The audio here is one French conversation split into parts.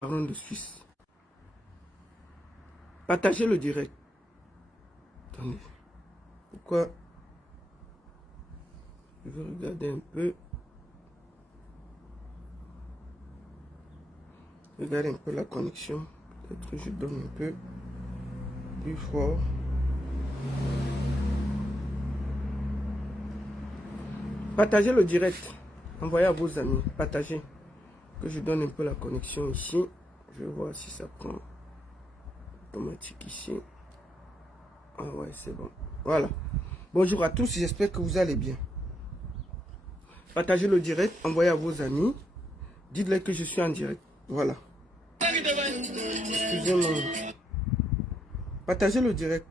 baronne de Suisse. Partagez le direct. Attendez. Pourquoi? Je vais regarder un peu. Regardez un peu la connexion. Peut-être que je donne un peu plus fort. Partagez le direct. Envoyez à vos amis. Partagez. Que je donne un peu la connexion ici. Je vais voir si ça prend automatique ici. Ah ouais, c'est bon. Voilà. Bonjour à tous. J'espère que vous allez bien. Partagez le direct. Envoyez à vos amis. Dites-leur que je suis en direct. Voilà. Excusez-moi. Partagez le direct.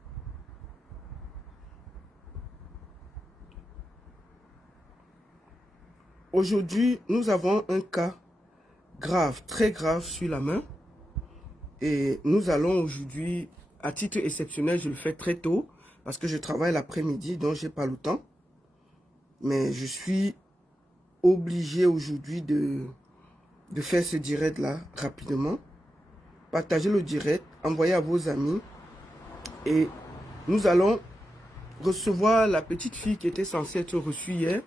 Aujourd'hui, nous avons un cas grave, très grave sur la main. Et nous allons aujourd'hui, à titre exceptionnel, je le fais très tôt, parce que je travaille l'après-midi, donc je n'ai pas le temps. Mais je suis obligé aujourd'hui de faire ce direct-là rapidement. Partagez le direct, envoyez à vos amis. Et nous allons recevoir la petite fille qui était censée être reçue hier.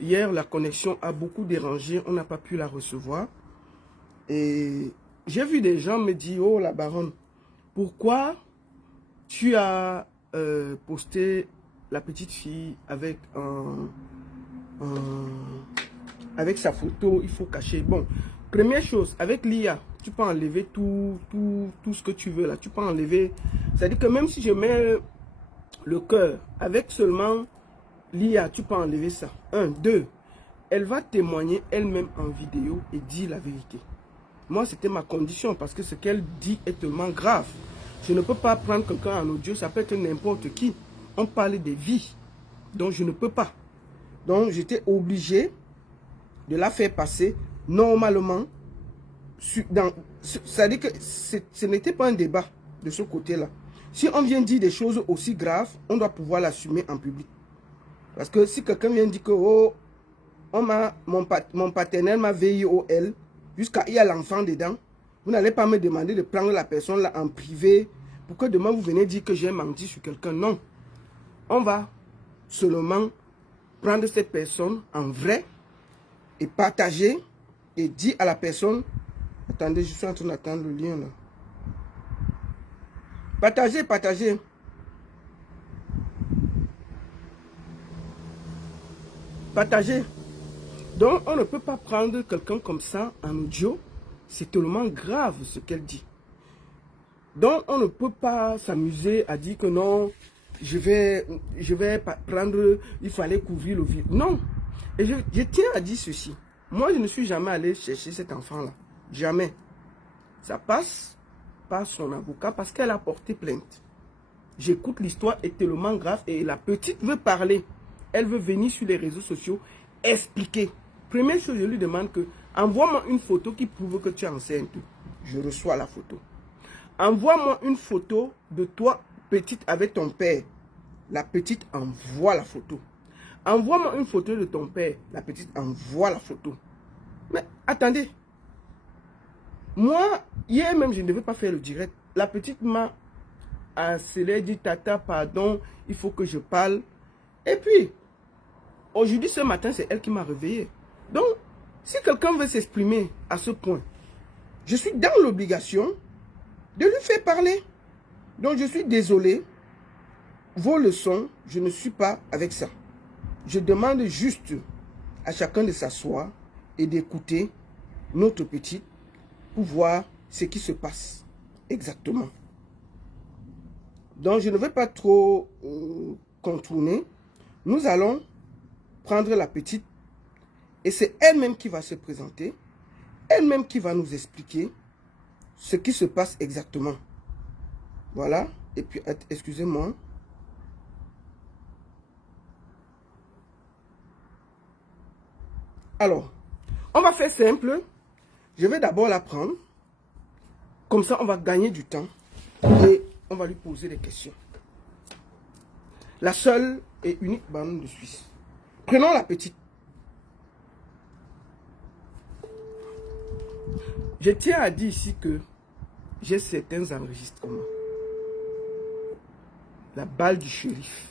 Hier, la connexion a beaucoup dérangé, on n'a pas pu la recevoir. Et j'ai vu des gens me dire, oh la baronne, pourquoi tu as posté la petite fille avec avec sa photo, il faut cacher. Bon, première chose, avec l'IA, tu peux enlever tout ce que tu veux là. Tu peux enlever, c'est-à-dire que même si je mets le cœur, avec seulement l'IA, tu peux enlever ça. 1, 2, elle va témoigner elle-même en vidéo et dire la vérité. Moi, c'était ma condition parce que ce qu'elle dit est tellement grave. Je ne peux pas prendre quelqu'un en audio, ça peut être n'importe qui. On parle des vies, donc je ne peux pas. Donc, j'étais obligé de la faire passer normalement. C'est-à-dire que ce n'était pas un débat de ce côté-là. Si on vient dire des choses aussi graves, on doit pouvoir l'assumer en public. Parce que si quelqu'un vient dire que oh, mon partenaire m'a VIOL, jusqu'à il y a l'enfant dedans, vous n'allez pas me demander de prendre la personne là en privé pour que demain vous venez dire que j'ai menti sur quelqu'un. Non. On va seulement prendre cette personne en vrai et partager et dire à la personne, attendez, je suis en train d'attendre le lien là. Partagez, partagez. Partagez. Donc, on ne peut pas prendre quelqu'un comme ça en audio. C'est tellement grave ce qu'elle dit. Donc, on ne peut pas s'amuser à dire que non, je vais prendre, il fallait couvrir le vide. Non. Et je tiens à dire ceci. Moi, je ne suis jamais allé chercher cet enfant-là. Jamais. Ça passe par son avocat parce qu'elle a porté plainte. J'écoute, l'histoire est tellement grave et la petite veut parler. Elle veut venir sur les réseaux sociaux expliquer. Première chose, je lui demande que envoie-moi une photo qui prouve que tu es enceinte. Je reçois la photo. Envoie-moi une photo de toi, petite, avec ton père. La petite envoie la photo. Envoie-moi une photo de ton père. La petite envoie la photo. Mais attendez. Moi, hier même, je ne devais pas faire le direct. La petite m'a harcelé, dit tata, pardon, il faut que je parle. Et puis, aujourd'hui, ce matin, c'est elle qui m'a réveillé. Donc, si quelqu'un veut s'exprimer à ce point, je suis dans l'obligation de lui faire parler. Donc, je suis désolé. Vos leçons, je ne suis pas avec ça. Je demande juste à chacun de s'asseoir et d'écouter notre petite pour voir ce qui se passe exactement. Donc, je ne vais pas trop contourner. Nous allons prendre la petite et c'est elle-même qui va se présenter, elle-même qui va nous expliquer ce qui se passe exactement. Voilà. Et puis, excusez-moi. Alors, on va faire simple. Je vais d'abord la prendre. Comme ça, on va gagner du temps. Et on va lui poser des questions. La seule et unique baronne de Suisse. Prenons la petite. Je tiens à dire ici que j'ai certains enregistrements. La balle du shérif.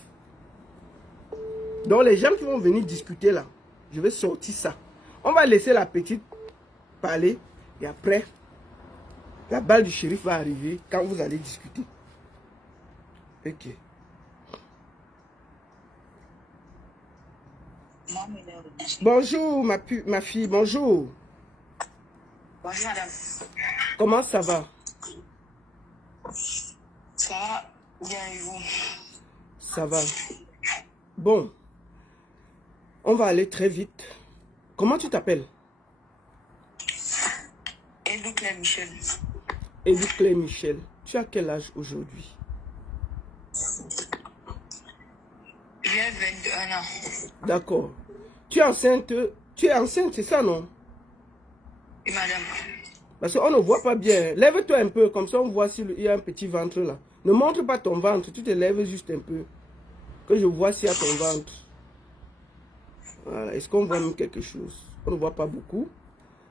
Donc les gens qui vont venir discuter là, je vais sortir ça. On va laisser la petite parler et après, la balle du shérif va arriver quand vous allez discuter. Ok. Bonjour ma fille, bonjour. Bonjour madame. Comment ça va? Ça va bien et vous? Ça va. Bon, on va aller très vite. Comment tu t'appelles? Edou Claire Michel. Edou Claire Michel. Tu as quel âge aujourd'hui? J'ai 21 ans. D'accord. Tu es enceinte, c'est ça, non? Et madame? Parce qu'on ne voit pas bien. Lève-toi un peu, comme ça on voit s'il y a un petit ventre là. Ne montre pas ton ventre, tu te lèves juste un peu. Que je vois s'il y a ton ventre. Voilà. Est-ce qu'on voit même quelque chose? On ne voit pas beaucoup.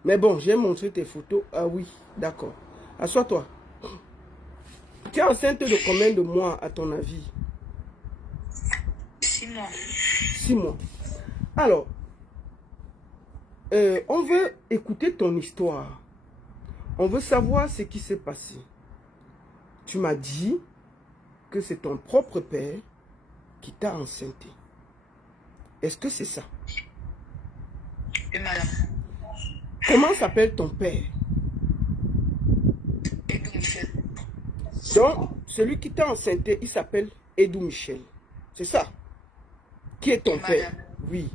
Mais bon, j'ai montré tes photos. Ah oui, d'accord. Assois-toi. Tu es enceinte de combien de mois à ton avis? 6 mois. 6 mois. Alors, on veut écouter ton histoire. On veut savoir ce qui s'est passé. Tu m'as dit que c'est ton propre père qui t'a enceinté. Est-ce que c'est ça? Et madame? Comment s'appelle ton père? Edou Michel. Donc, celui qui t'a enceinté, il s'appelle Edou Michel. C'est ça? Qui est ton père? Oui.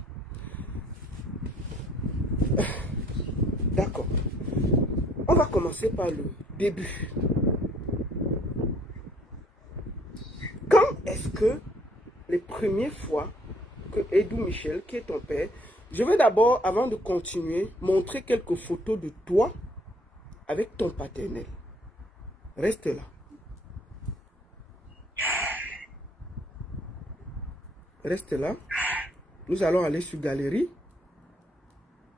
D'accord. On va commencer par le début. Quand est-ce que les premières fois que Edou Michel, qui est ton père, je vais d'abord, avant de continuer, montrer quelques photos de toi avec ton paternel. Reste là. Reste là. Nous allons aller sur Galerie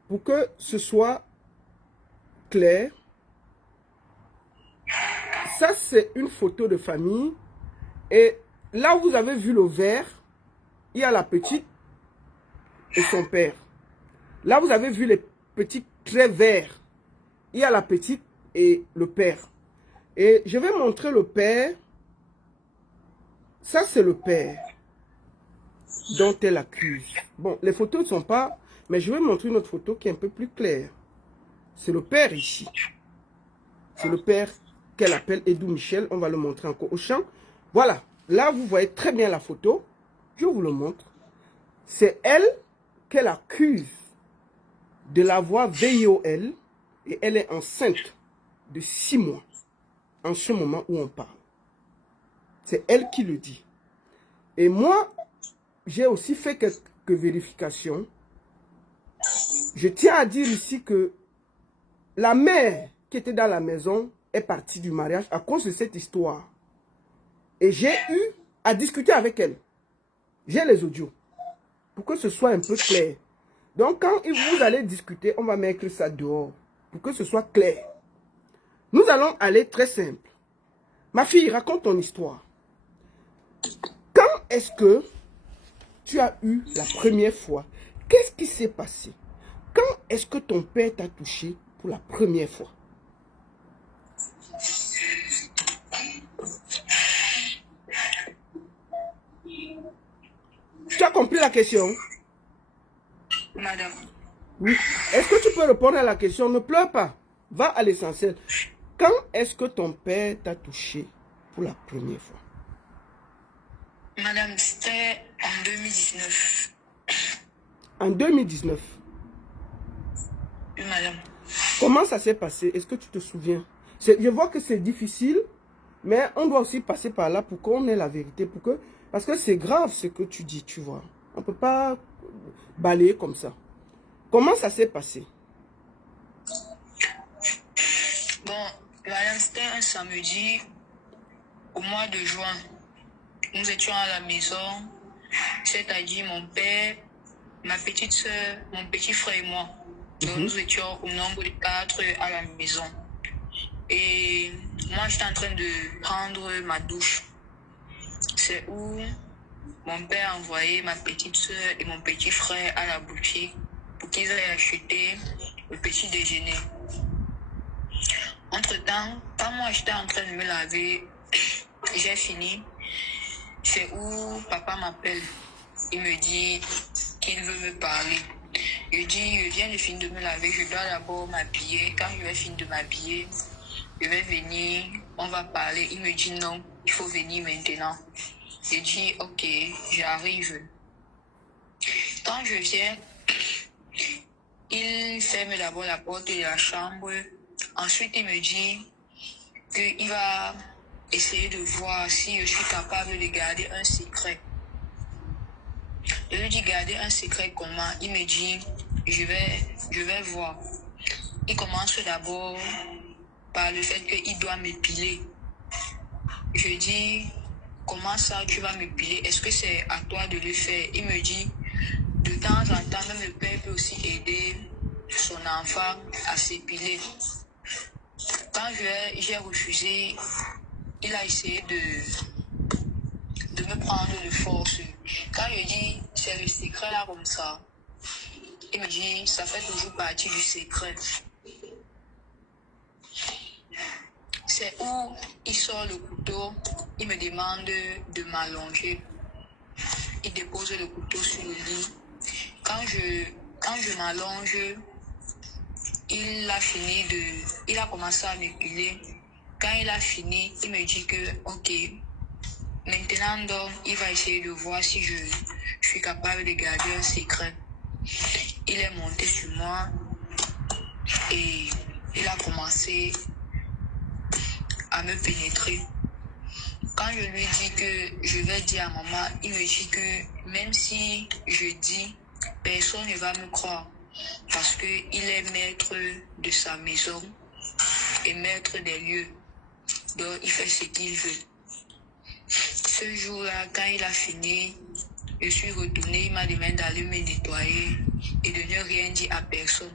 pour que ce soit clair. Ça, c'est une photo de famille. Et là où vous avez vu le vert, il y a la petite et son père. Là, vous avez vu les petits traits verts. Il y a la petite et le père. Et je vais montrer le père. Ça, c'est le père dont elle accuse. Bon, les photos ne sont pas... Mais je vais montrer une autre photo qui est un peu plus claire. C'est le père ici. C'est le père qu'elle appelle Edou Michel. On va le montrer encore au champ. Voilà. Là, vous voyez très bien la photo. Je vous le montre. C'est elle qu'elle accuse de l'avoir VIOL. Et elle est enceinte de 6 mois. En ce moment où on parle. C'est elle qui le dit. Et moi, j'ai aussi fait quelques vérifications. Je tiens à dire ici que la mère qui était dans la maison est partie du mariage à cause de cette histoire. Et j'ai eu à discuter avec elle. J'ai les audios. Pour que ce soit un peu clair. Donc quand vous allez discuter, on va mettre ça dehors. Pour que ce soit clair. Nous allons aller très simple. Ma fille, raconte ton histoire. Quand est-ce que tu as eu la première fois? Qu'est-ce qui s'est passé? Quand est-ce que ton père t'a touché pour la première fois? Tu as compris la question? Madame? Oui. Est-ce que tu peux répondre à la question? Ne pleure pas. Va à l'essentiel. Quand est-ce que ton père t'a touché pour la première fois? Madame, c'était en 2019. En 2019. Oui, madame. Comment ça s'est passé? Est-ce que tu te souviens? Je vois que c'est difficile, mais on doit aussi passer par là pour qu'on ait la vérité. Parce que c'est grave ce que tu dis, tu vois. On ne peut pas balayer comme ça. Comment ça s'est passé? Bon, madame, c'était un samedi au mois de juin. Nous étions à la maison, c'est-à-dire mon père, ma petite soeur, mon petit frère et moi. Donc, nous étions au nombre de 4 à la maison. Et moi, j'étais en train de prendre ma douche. C'est où mon père a envoyé ma petite soeur et mon petit frère à la boutique pour qu'ils aillent acheter le petit déjeuner. Entre-temps, quand moi j'étais en train de me laver, j'ai fini. C'est où papa m'appelle. Il me dit qu'il veut me parler. Je dis, je viens de finir de me laver, je dois d'abord m'habiller. Quand je vais finir de m'habiller, je vais venir, on va parler. Il me dit non, il faut venir maintenant. Je dis, ok, j'arrive. Quand je viens, il ferme d'abord la porte de la chambre. Ensuite, il me dit qu'il va essayer de voir si je suis capable de garder un secret. Je lui dis, garder un secret comment? Il me dit, je vais voir. Il commence d'abord par le fait qu'il doit m'épiler. Je dis, comment ça tu vas m'épiler? Est-ce que c'est à toi de le faire? Il me dit, de temps en temps, même le père peut aussi aider son enfant à s'épiler. Quand j'ai refusé, il a essayé de me prendre de force. Quand je dis, c'est le secret là comme ça, il me dit, ça fait toujours partie du secret. C'est où il sort le couteau, il me demande de m'allonger. Il dépose le couteau sur le lit. Quand je m'allonge, il a commencé à m'épiler. Quand il a fini, il me dit que, ok, maintenant donc, il va essayer de voir si je suis capable de garder un secret. Il est monté sur moi et il a commencé à me pénétrer. Quand je lui dis que je vais dire à maman, il me dit que même si je dis, personne ne va me croire parce qu'il est maître de sa maison et maître des lieux. Donc, il fait ce qu'il veut. Ce jour-là, quand il a fini, je suis retournée, il m'a demandé d'aller me nettoyer et de ne rien dire à personne.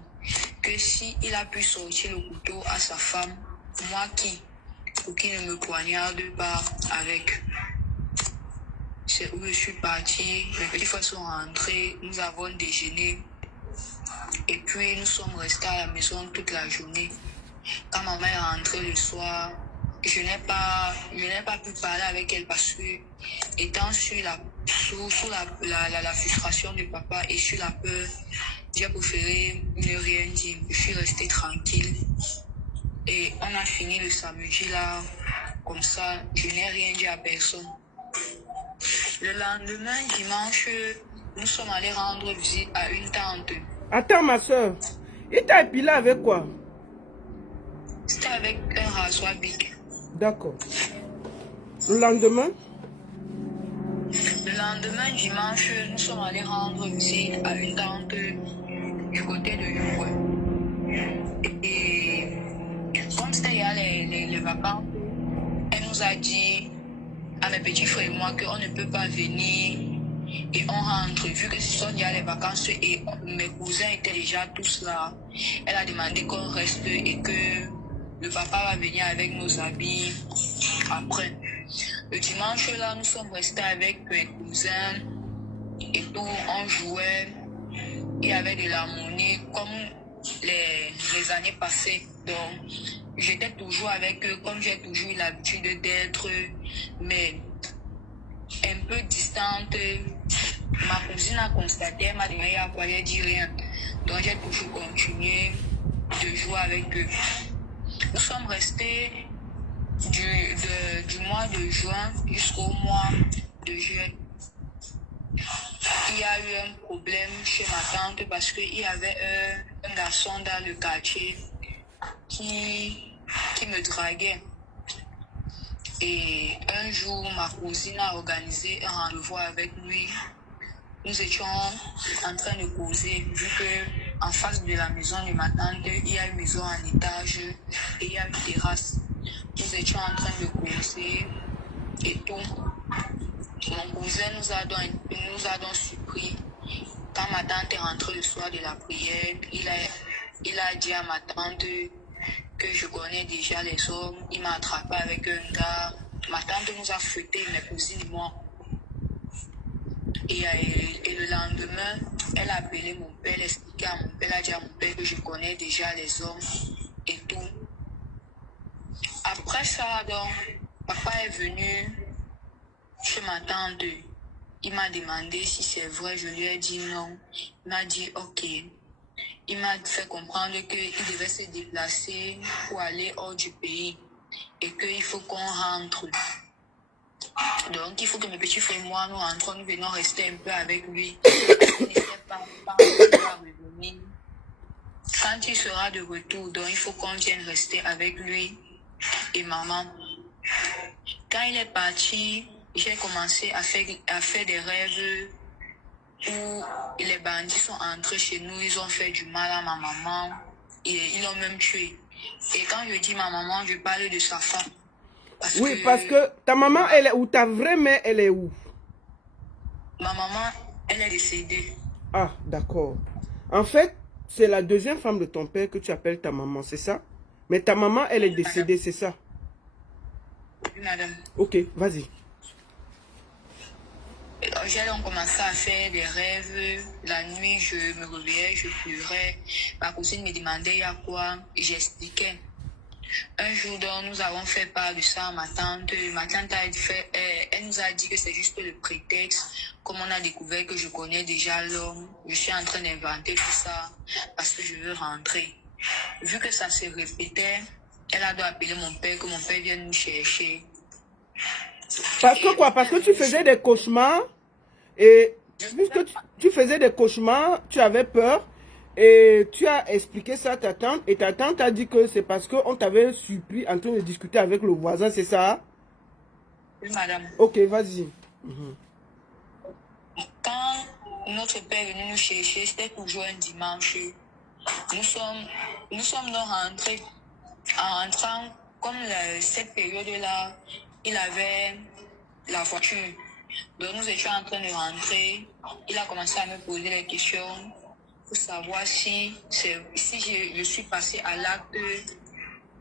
Que si il a pu sortir le couteau à sa femme, moi qui? Pour qu'il ne me poignarde pas avec. C'est où je suis partie, mes petits frères sont rentrés, nous avons déjeuné et puis nous sommes restés à la maison toute la journée. Quand maman est rentrée le soir, je n'ai pas pu parler avec elle parce que étant sous la frustration de papa et sur la peur, j'ai préféré ne rien dire. Je suis restée tranquille. Et on a fini le samedi là, comme ça, je n'ai rien dit à personne. Le lendemain, dimanche, nous sommes allés rendre visite à une tante. Attends ma soeur, il t'a épilé avec quoi? C'était avec un rasoir bic. D'accord. Le lendemain? Le lendemain, dimanche, nous sommes allés rendre visite à une tante du côté de Yopoué. Et comme c'était il y a les vacances, elle nous a dit à mes petits frères et moi qu'on ne peut pas venir et on rentre. Vu que ce sont il y a les vacances et mes cousins étaient déjà tous là, elle a demandé qu'on reste et que le papa va venir avec nos habits après. Le dimanche là, nous sommes restés avec mes cousins et tout, on jouait. Il y avait de l'harmonie comme les années passées. Donc, j'étais toujours avec eux, comme j'ai toujours eu l'habitude d'être, mais un peu distante. Ma cousine a constaté, elle m'a demandé à quoi, j'ai dit rien. Donc, j'ai toujours continué de jouer avec eux. Nous sommes restés du mois de juin jusqu'au mois de juillet. Il y a eu un problème chez ma tante parce qu'il y avait un garçon dans le quartier qui me draguait. Et un jour, ma cousine a organisé un rendez-vous avec lui. Nous étions en train de causer, vu que en face de la maison de ma tante, il y a une maison en étage et il y a une terrasse. Nous étions en train de causer et tout. Mon cousin nous a donc surpris. Quand ma tante est rentrée le soir de la prière, il il a dit à ma tante que je connais déjà les hommes. Il m'a attrapé avec un gars. Ma tante nous a fouettés, mes cousines et moi. Et le lendemain, elle a appelé mon père, elle a expliqué à mon père, elle a dit à mon père que je connais déjà les hommes et tout. Après ça, donc, papa est venu chez ma tante. Il m'a demandé si c'est vrai, je lui ai dit non. Il m'a dit ok. Il m'a fait comprendre qu'il devait se déplacer pour aller hors du pays et qu'il faut qu'on rentre. Donc, il faut que mes petits frères et moi, nous rentrons, nous venons rester un peu avec lui. Il ne sait pas quand il va revenir. Quand il sera de retour, donc il faut qu'on vienne rester avec lui et maman. Quand il est parti, j'ai commencé à faire des rêves où les bandits sont entrés chez nous, ils ont fait du mal à ma maman et ils l'ont même tué. Et quand je dis ma maman, je parle de sa femme. Parce que ta maman, elle est où? Ta vraie mère, elle est où? Ma maman, elle est décédée. Ah, d'accord. En fait, c'est la deuxième femme de ton père que tu appelles ta maman, c'est ça? Mais ta maman, elle est décédée, c'est ça? Oui, madame. Ok, vas-y. J'ai donc commencé à faire des rêves. La nuit, je me réveillais, je pleurais. Ma cousine me demandait il y a quoi. J'expliquais. Un jour, donc, nous avons fait part de ça à ma tante. Ma tante elle nous a dit que c'est juste le prétexte. Comme on a découvert que je connais déjà l'homme, je suis en train d'inventer tout ça parce que je veux rentrer. Vu que ça se répétait, elle a dû appeler mon père, que mon père vienne nous chercher. Parce que quoi? Parce que tu faisais des cauchemars et puisque tu faisais des cauchemars, tu avais peur et tu as expliqué ça à ta tante et ta tante a dit que c'est parce qu'on t'avait surpris en train de discuter avec le voisin, c'est ça? Oui, madame. Ok, vas-y. Quand notre père est venu nous chercher, c'était toujours un dimanche. Nous sommes donc rentrés. En rentrant, comme cette période-là, il avait la voiture. Donc nous étions en train de rentrer. Il a commencé à me poser des questions pour savoir si je suis passée à l'acte.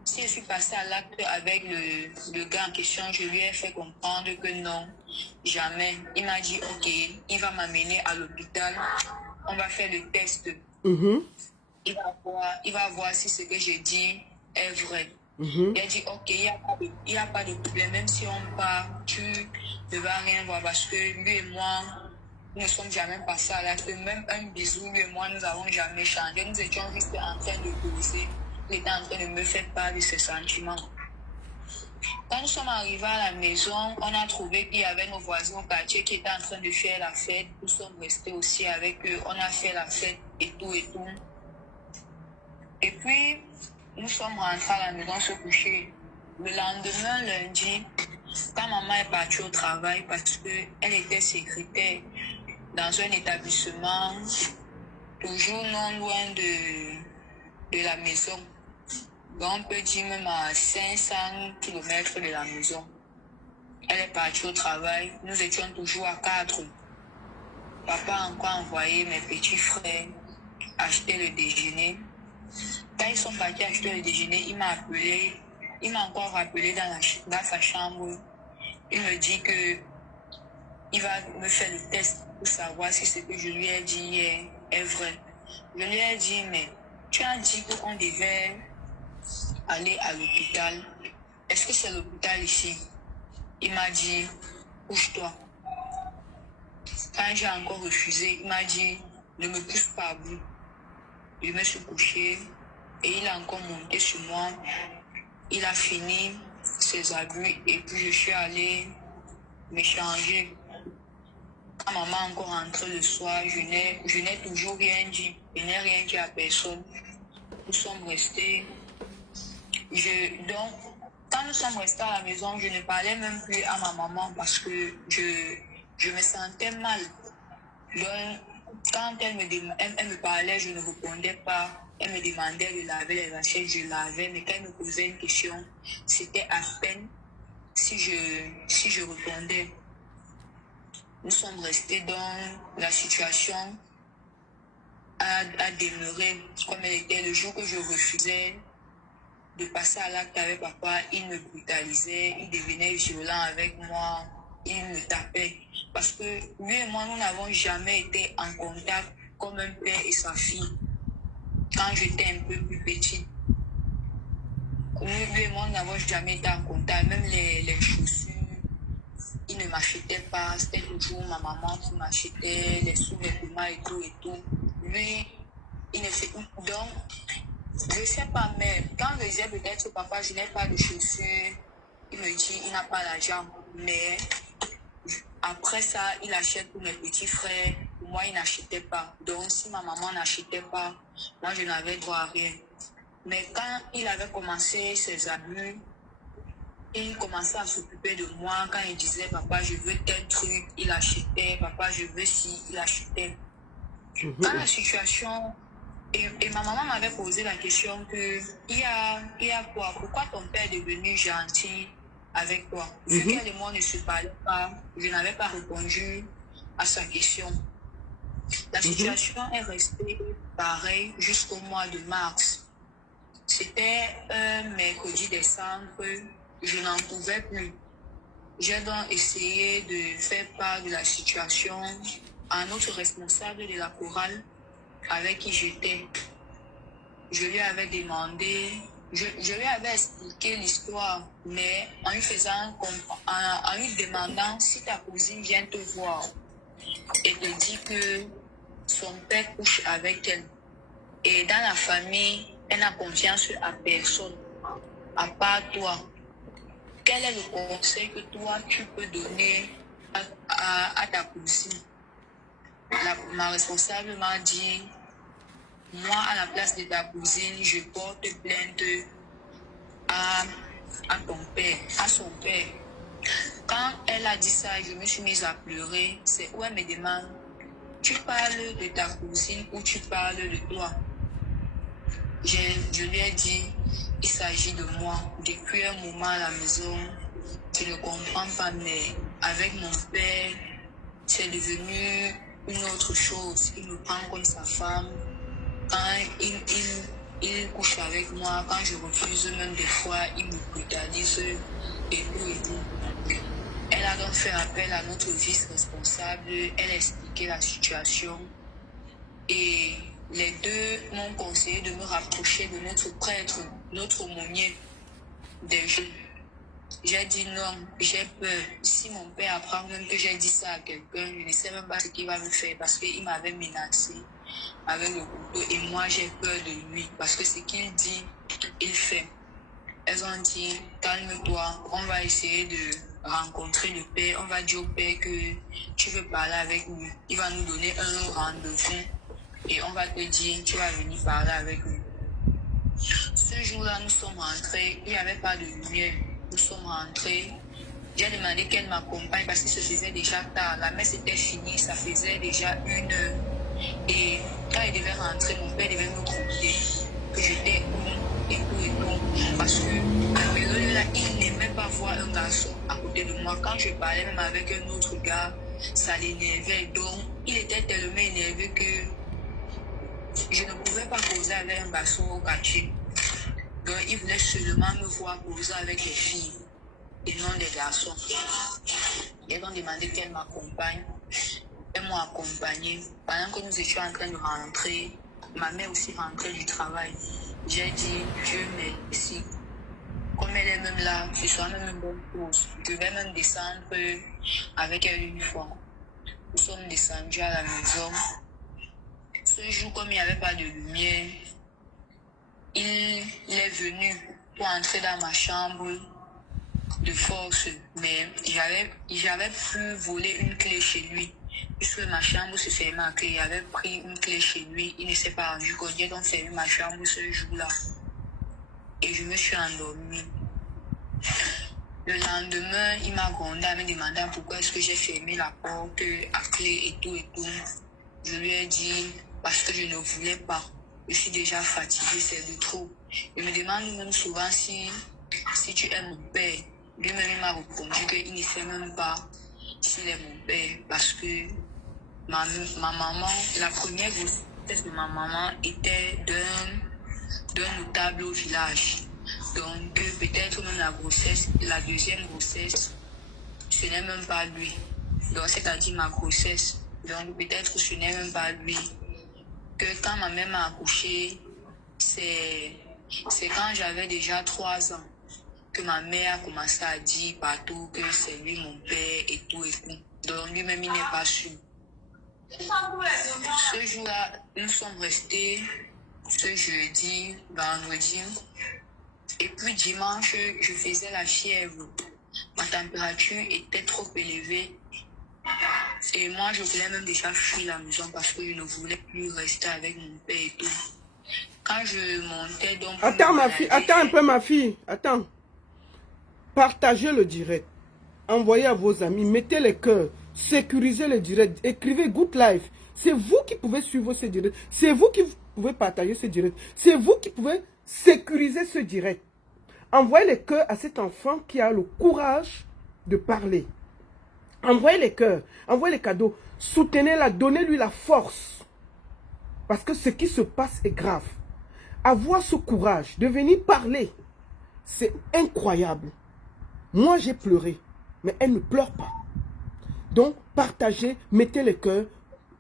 Si je suis passée à l'acte avec le gars en question, je lui ai fait comprendre que non, jamais. Il m'a dit, ok, il va m'amener à l'hôpital, on va faire le test. Il va voir si ce que j'ai dit est vrai. Il a dit, ok, il n'y a pas de problème, même si on part, tu ne vas rien voir parce que lui et moi, nous ne sommes jamais passés à l'acte. Même un bisou, lui et moi, nous n'avons jamais changé. Nous étions juste en train de causer. Il était en train de me faire part de ses sentiments. Quand nous sommes arrivés à la maison, on a trouvé qu'il y avait nos voisins au quartier qui étaient en train de faire la fête. Nous sommes restés aussi avec eux. On a fait la fête et tout et tout. Et puis, nous sommes rentrés à la maison se coucher. Le lendemain, lundi, quand maman est partie au travail parce qu'elle était secrétaire dans un établissement toujours non loin de la maison. Donc, on peut dire même à 500 km de la maison. Elle est partie au travail. Nous étions toujours à 4. Papa a encore envoyé mes petits frères acheter le déjeuner. Quand ils sont partis acheter le déjeuner, il m'a appelé. Il m'a encore rappelé dans sa chambre. Il me dit que il va me faire le test pour savoir si ce que je lui ai dit hier est vrai. Je lui ai dit, mais tu as dit qu'on devait aller à l'hôpital. Est-ce que c'est l'hôpital ici? Il m'a dit, couche-toi. Quand j'ai encore refusé, il m'a dit, ne me pousse pas à bout. Je me suis couchée et il a encore monté sur moi. Il a fini ses abus et puis je suis allée me changer. Quand maman est encore rentrée le soir, je n'ai toujours rien dit. Je n'ai rien dit à personne. Nous sommes restés. Donc, quand nous sommes restés à la maison, je ne parlais même plus à ma maman parce que je me sentais mal. Donc, quand elle me parlait, je ne répondais pas. Elle me demandait de laver les assiettes, je lavais. Mais quand elle me posait une question, c'était à peine si je répondais. Nous sommes restés dans la situation à demeurer comme elle était. Le jour que je refusais de passer à l'acte avec papa, il me brutalisait, il devenait violent avec moi, il me tapait. Parce que lui et moi, nous n'avons jamais été en contact comme un père et sa fille. Quand j'étais un peu plus petite, lui et moi, nous n'avons jamais été en contact. Même les chaussures, il ne m'achetait pas. C'était toujours ma maman qui m'achetait les sous-vêtements et tout et tout. Lui, il ne fait... Donc, je ne sais pas, mais quand je disais peut-être papa, je n'ai pas de chaussures, il me dit, il n'a pas l'argent. Mais après ça, il achète pour mes petits frères. Pour moi, il n'achetait pas. Donc, si ma maman n'achetait pas, moi, je n'avais droit à rien. Mais quand il avait commencé ses abus, il commençait à s'occuper de moi. Quand il disait, papa, je veux tel truc, il achetait. Papa, je veux ci, il achetait. Quand la situation... Et ma maman m'avait posé la question que, il y a quoi? Pourquoi ton père est devenu gentil avec toi? Vu qu'elle et moi ne se parlaient pas, je n'avais pas répondu à sa question. La situation est restée pareille jusqu'au mois de mars. C'était un mercredi décembre, je n'en pouvais plus. J'ai donc essayé de faire part de la situation à notre responsable de la chorale avec qui j'étais. Je lui avais demandé, je lui avais expliqué l'histoire, mais en lui demandant si ta cousine vient te voir et te dit que son père couche avec elle. Et dans la famille, elle n'a confiance à personne, à part toi. Quel est le conseil que toi, tu peux donner à ta cousine? Ma responsable m'a dit, moi, à la place de ta cousine, je porte plainte à ton père, à son père. Quand elle a dit ça, je me suis mise à pleurer. C'est où elle me demande, tu parles de ta cousine ou tu parles de toi? Je lui ai dit, il s'agit de moi. Depuis un moment à la maison, je ne comprends pas, mais avec mon père, c'est devenu une autre chose. Il me prend comme sa femme. Quand il couche avec moi, quand je refuse même des fois, il me brutalise et tout et tout. Elle a donc fait appel à notre vice-responsable, elle a expliqué la situation et les deux m'ont conseillé de me rapprocher de notre prêtre, notre aumônier des jeunes. J'ai dit non, j'ai peur. Si mon père apprend même que j'ai dit ça à quelqu'un, je ne sais même pas ce qu'il va me faire parce qu'il m'avait menacé avec le couteau et moi j'ai peur de lui parce que ce qu'il dit, il fait. Elles ont dit, calme-toi, on va essayer de rencontrer le père, on va dire au père que tu veux parler avec lui. Il va nous donner un rendez-vous et on va te dire, tu vas venir parler avec lui. Ce jour-là, nous sommes rentrés, il n'y avait pas de lumière. Nous sommes rentrés. J'ai demandé qu'elle m'accompagne parce que se faisait déjà tard. La messe était finie, ça faisait déjà 1 heure. Et quand elle devait rentrer, mon père devait me compter que j'étais où et tout et tout. Parce que à période-là, il n'aimait pas voir un garçon à côté de moi. Quand je parlais même avec un autre gars, ça l'énervait. Donc, il était tellement énervé que je ne pouvais pas causer avec un garçon au quartier. Donc, il voulait seulement me voir causer avec des filles et non des garçons. Ils ont demandé qu'elle m'accompagne. Elles m'ont accompagnée. Pendant que nous étions en train de rentrer, ma mère aussi rentrait du travail. J'ai dit, Dieu merci. Comme elle est même là, ce soit même une bonne chose. Je vais même descendre avec elle une fois. Nous sommes descendus à la maison. Ce jour, comme il n'y avait pas de lumière, il est venu pour entrer dans ma chambre de force, mais j'avais pu voler une clé chez lui. Puisque ma chambre se fermait à clé, il avait pris une clé chez lui, il ne s'est pas rendu compte, j'ai donc fermé ma chambre ce jour-là. Et je me suis endormie. Le lendemain, il m'a grondé en me demandant pourquoi est-ce que j'ai fermé la porte à clé et tout et tout. Je lui ai dit, parce que je ne voulais pas. Je suis déjà fatiguée, c'est de trop. Il me demande même souvent si tu es mon père. Lui-même, il m'a répondu qu'il ne sait même pas s'il est mon père. Parce que ma maman, la première grossesse grossesse de ma maman était d'un notable au village. Donc, peut-être même la deuxième grossesse, ce n'est même pas lui. Donc, c'est-à-dire ma grossesse. Donc, peut-être ce n'est même pas lui. Que quand ma mère m'a accouché, c'est quand j'avais déjà 3 ans que ma mère a commencé à dire partout que c'est lui mon père et tout et tout. Donc, lui-même, il n'est pas sûr. Ce jour-là, nous sommes restés ce jeudi, vendredi. Et puis dimanche, je faisais la fièvre. Ma température était trop élevée. Et moi, je voulais même déjà fuir la maison parce que je ne voulais plus rester avec mon père et tout. Quand je montais donc... Attends ma fille, attends un peu ma fille, attends. Partagez le direct. Envoyez à vos amis, mettez les cœurs, sécurisez le direct, écrivez Good Life. C'est vous qui pouvez suivre ce direct. C'est vous qui pouvez partager ce direct. C'est vous qui pouvez sécuriser ce direct. Envoyez les cœurs à cet enfant qui a le courage de parler. Envoyez les cœurs, envoyez les cadeaux. Soutenez-la, donnez-lui la force. Parce que ce qui se passe est grave. Avoir ce courage de venir parler, c'est incroyable. Moi, j'ai pleuré, mais elle ne pleure pas. Donc, partagez, mettez les cœurs,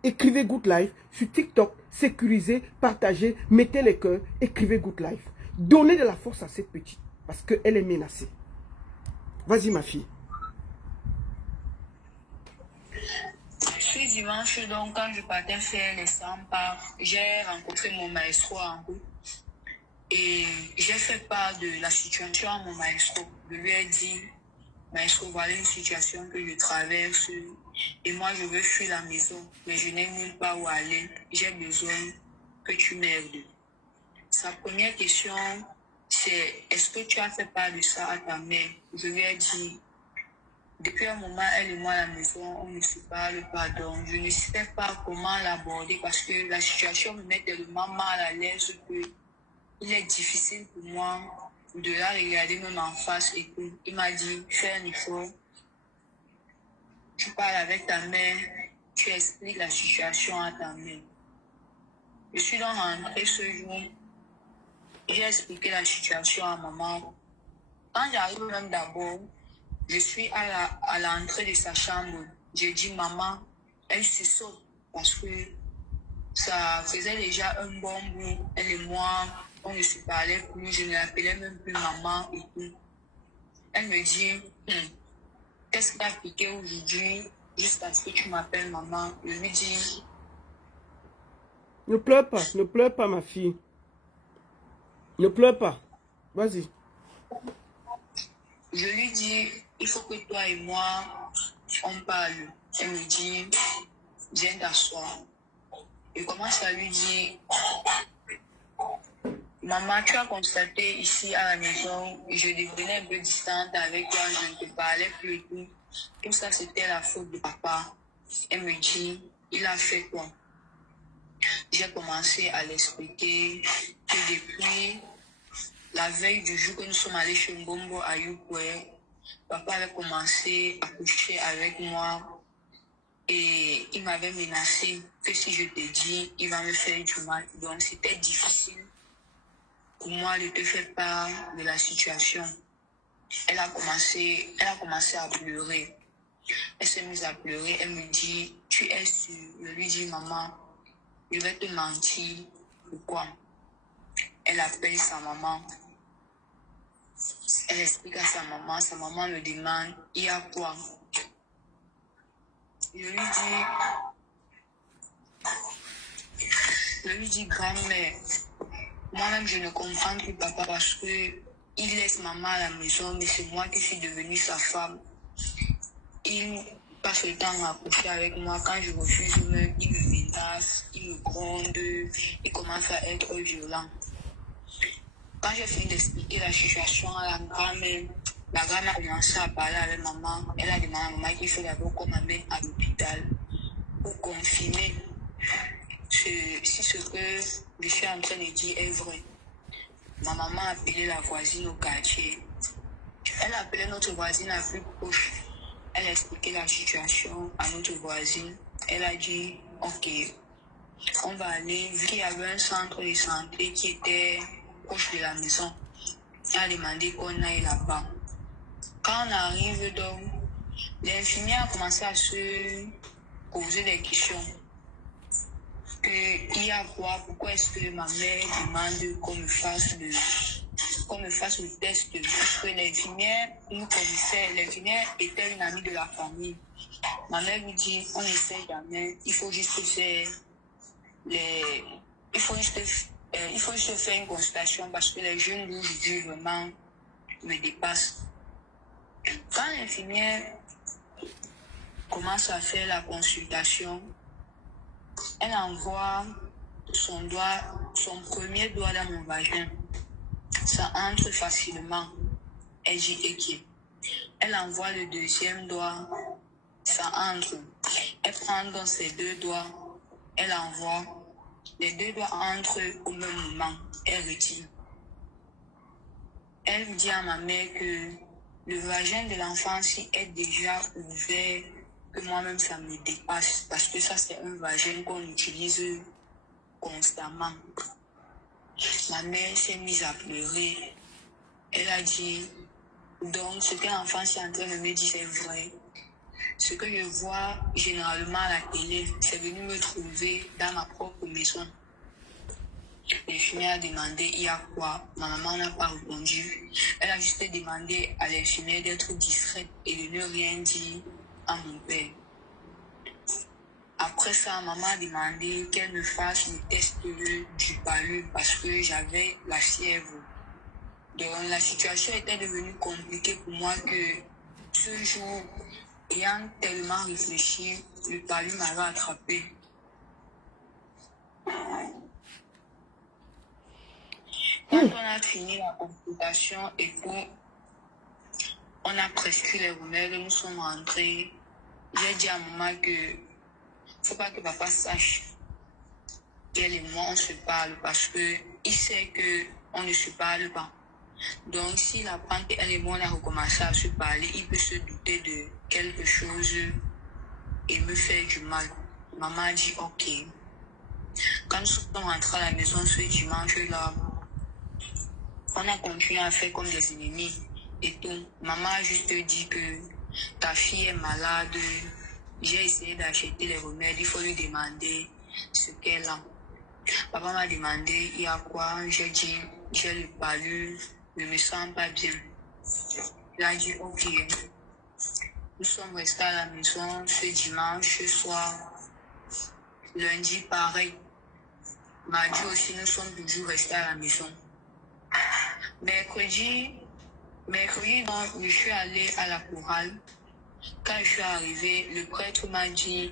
écrivez Good Life sur TikTok, sécurisez, partagez, mettez les cœurs, écrivez Good Life. Donnez de la force à cette petite, parce qu'elle est menacée. Vas-y, ma fille. Ce dimanche, donc, quand je partais faire les 100 pas, j'ai rencontré mon maestro en route. Et j'ai fait part de la situation à mon maestro. Je lui ai dit, maestro, voilà une situation que je traverse. Et moi, je veux fuir la maison, mais je n'ai nulle part où aller. J'ai besoin que tu m'aides. Sa première question, c'est, est-ce que tu as fait part de ça à ta mère? Je lui ai dit, depuis un moment, elle et moi à la maison, on ne se parle pas. Donc, je ne sais pas comment l'aborder parce que la situation me met tellement mal à l'aise que il est difficile pour moi de la regarder même en face et tout. Il m'a dit, fais un effort. Tu parles avec ta mère, tu expliques la situation à ta mère. Je suis donc rentrée ce jour. J'ai expliqué la situation à maman. Quand j'arrive même d'abord, je suis à l'entrée de sa chambre. J'ai dit, maman, elle se saute parce que ça faisait déjà un bon bout. Elle et moi, on ne se parlait plus, je ne l'appelais même plus maman et tout. Elle me dit, qu'est-ce qui t'a piqué aujourd'hui jusqu'à ce que tu m'appelles maman? Je lui dis, ne pleure pas ma fille. Ne pleure pas. Vas-y. Je lui dis, il faut que toi et moi, on parle. Elle me dit, viens t'asseoir. Je commence à lui dire, maman, tu as constaté ici à la maison, je devenais un peu distante avec toi, je ne te parlais plus et tout. Tout ça, c'était la faute de papa. Elle me dit, il a fait quoi? J'ai commencé à l'expliquer que depuis la veille du jour que nous sommes allés chez Mbombo à Yukwe, papa avait commencé à coucher avec moi et il m'avait menacé que si je te dis, il va me faire du mal. Donc c'était difficile pour moi de te faire part de la situation. Elle a commencé à pleurer. Elle s'est mise à pleurer. Elle me dit, tu es sûre? Je lui dis, maman, je vais te mentir. Pourquoi? Elle appelle sa maman. Elle explique à sa maman le demande, il y a quoi? Je lui dis, grand-mère, moi-même je ne comprends plus papa parce que il laisse maman à la maison, mais c'est moi qui suis devenue sa femme. Il passe le temps à coucher avec moi. Quand je refuse, il me menace, il me gronde, il commence à être violent. Quand j'ai fini d'expliquer la situation à la grand-mère a commencé à parler avec maman. Elle a demandé à maman qu'il faut d'abord qu'on m'amène à l'hôpital pour confirmer si ce que je suis en train de dire est vrai. Ma maman a appelé la voisine au quartier. Elle a appelé notre voisine la plus proche. Elle a expliqué la situation à notre voisine. Elle a dit, ok, On va aller, vu qu'il y avait un centre de santé qui était proche de la maison. Elle a demandé qu'on aille là-bas. Quand on arrive donc, l'infirmière a commencé à se poser des questions. Il y a quoi? Pourquoi est-ce que ma mère demande qu'on me fasse le test? Parce que l'infirmière nous connaissait. L'infirmière était une amie de la famille. Ma mère lui dit, on essaie jamais, il faut juste faire il faut juste faire une consultation parce que les jeunes rouges vraiment me dépassent. Quand l'infirmière commence à faire la consultation, elle envoie son premier doigt dans mon vagin. Ça entre facilement. Elle dit ok. Elle envoie le deuxième doigt, ça entre. Elle prend dans ses deux doigts, elle envoie. Les deux doigts entrent au même moment. Elle retire. Elle dit à ma mère que le vagin de l'enfant est déjà ouvert, que moi-même ça me dépasse parce que ça c'est un vagin qu'on utilise constamment. Ma mère s'est mise à pleurer. Elle a dit, donc ce que l'enfant est en train de me dire c'est vrai. Ce que je vois généralement à la télé, c'est venu me trouver dans ma propre maison. L'infirmière a demandé il y a quoi. Ma maman n'a pas répondu. Elle a juste demandé à l'infirmière d'être discrète et de ne rien dire à mon père. Après ça, maman a demandé qu'elle me fasse le test du palu parce que j'avais la fièvre. Donc la situation était devenue compliquée pour moi que ce jour, ayant tellement réfléchi, le palu m'avait attrapé. Quand on a fini la consultation et qu'on a prescrit les remèdes, nous sommes rentrés. J'ai dit à maman que faut pas que papa sache qu'elle et moi on se parle parce que il sait que on ne se parle pas. Donc s'il apprend qu'elle et moi on a recommencé à se parler, il peut se douter de quelque chose et me faire du mal. Maman a dit ok. Quand nous sommes rentrés à la maison ce dimanche-là, on a continué à faire comme des ennemis et tout. Maman a juste dit que ta fille est malade. J'ai essayé d'acheter les remèdes. Il faut lui demander ce qu'elle a. Papa m'a demandé il y a quoi. J'ai dit j'ai le palu. Je ne me sens pas bien. Il a dit ok. Nous sommes restés à la maison ce dimanche soir. Lundi pareil. Mardi aussi nous sommes toujours restés à la maison. Mercredi, donc, je suis allée à la chorale. Quand je suis arrivée, le prêtre m'a dit,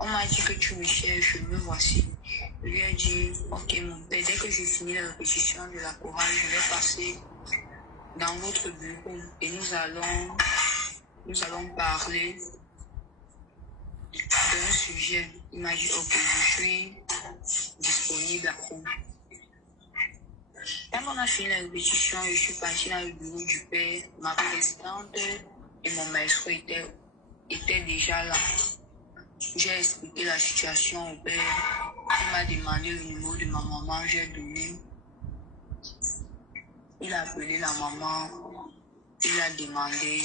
on m'a dit que tu me cherches, me voici. Je lui ai dit, ok mon père, dès que j'ai fini la répétition de la chorale, je vais passer dans votre bureau et nous allons parler d'un sujet. Il m'a dit, ok, je suis disponible après. Quand on a fini la répétition, je suis partie dans le bureau du père. Ma présidente et mon maître étaient déjà là. J'ai expliqué la situation au père. Il m'a demandé le numéro de ma maman, j'ai donné. Il a appelé la maman. Il a demandé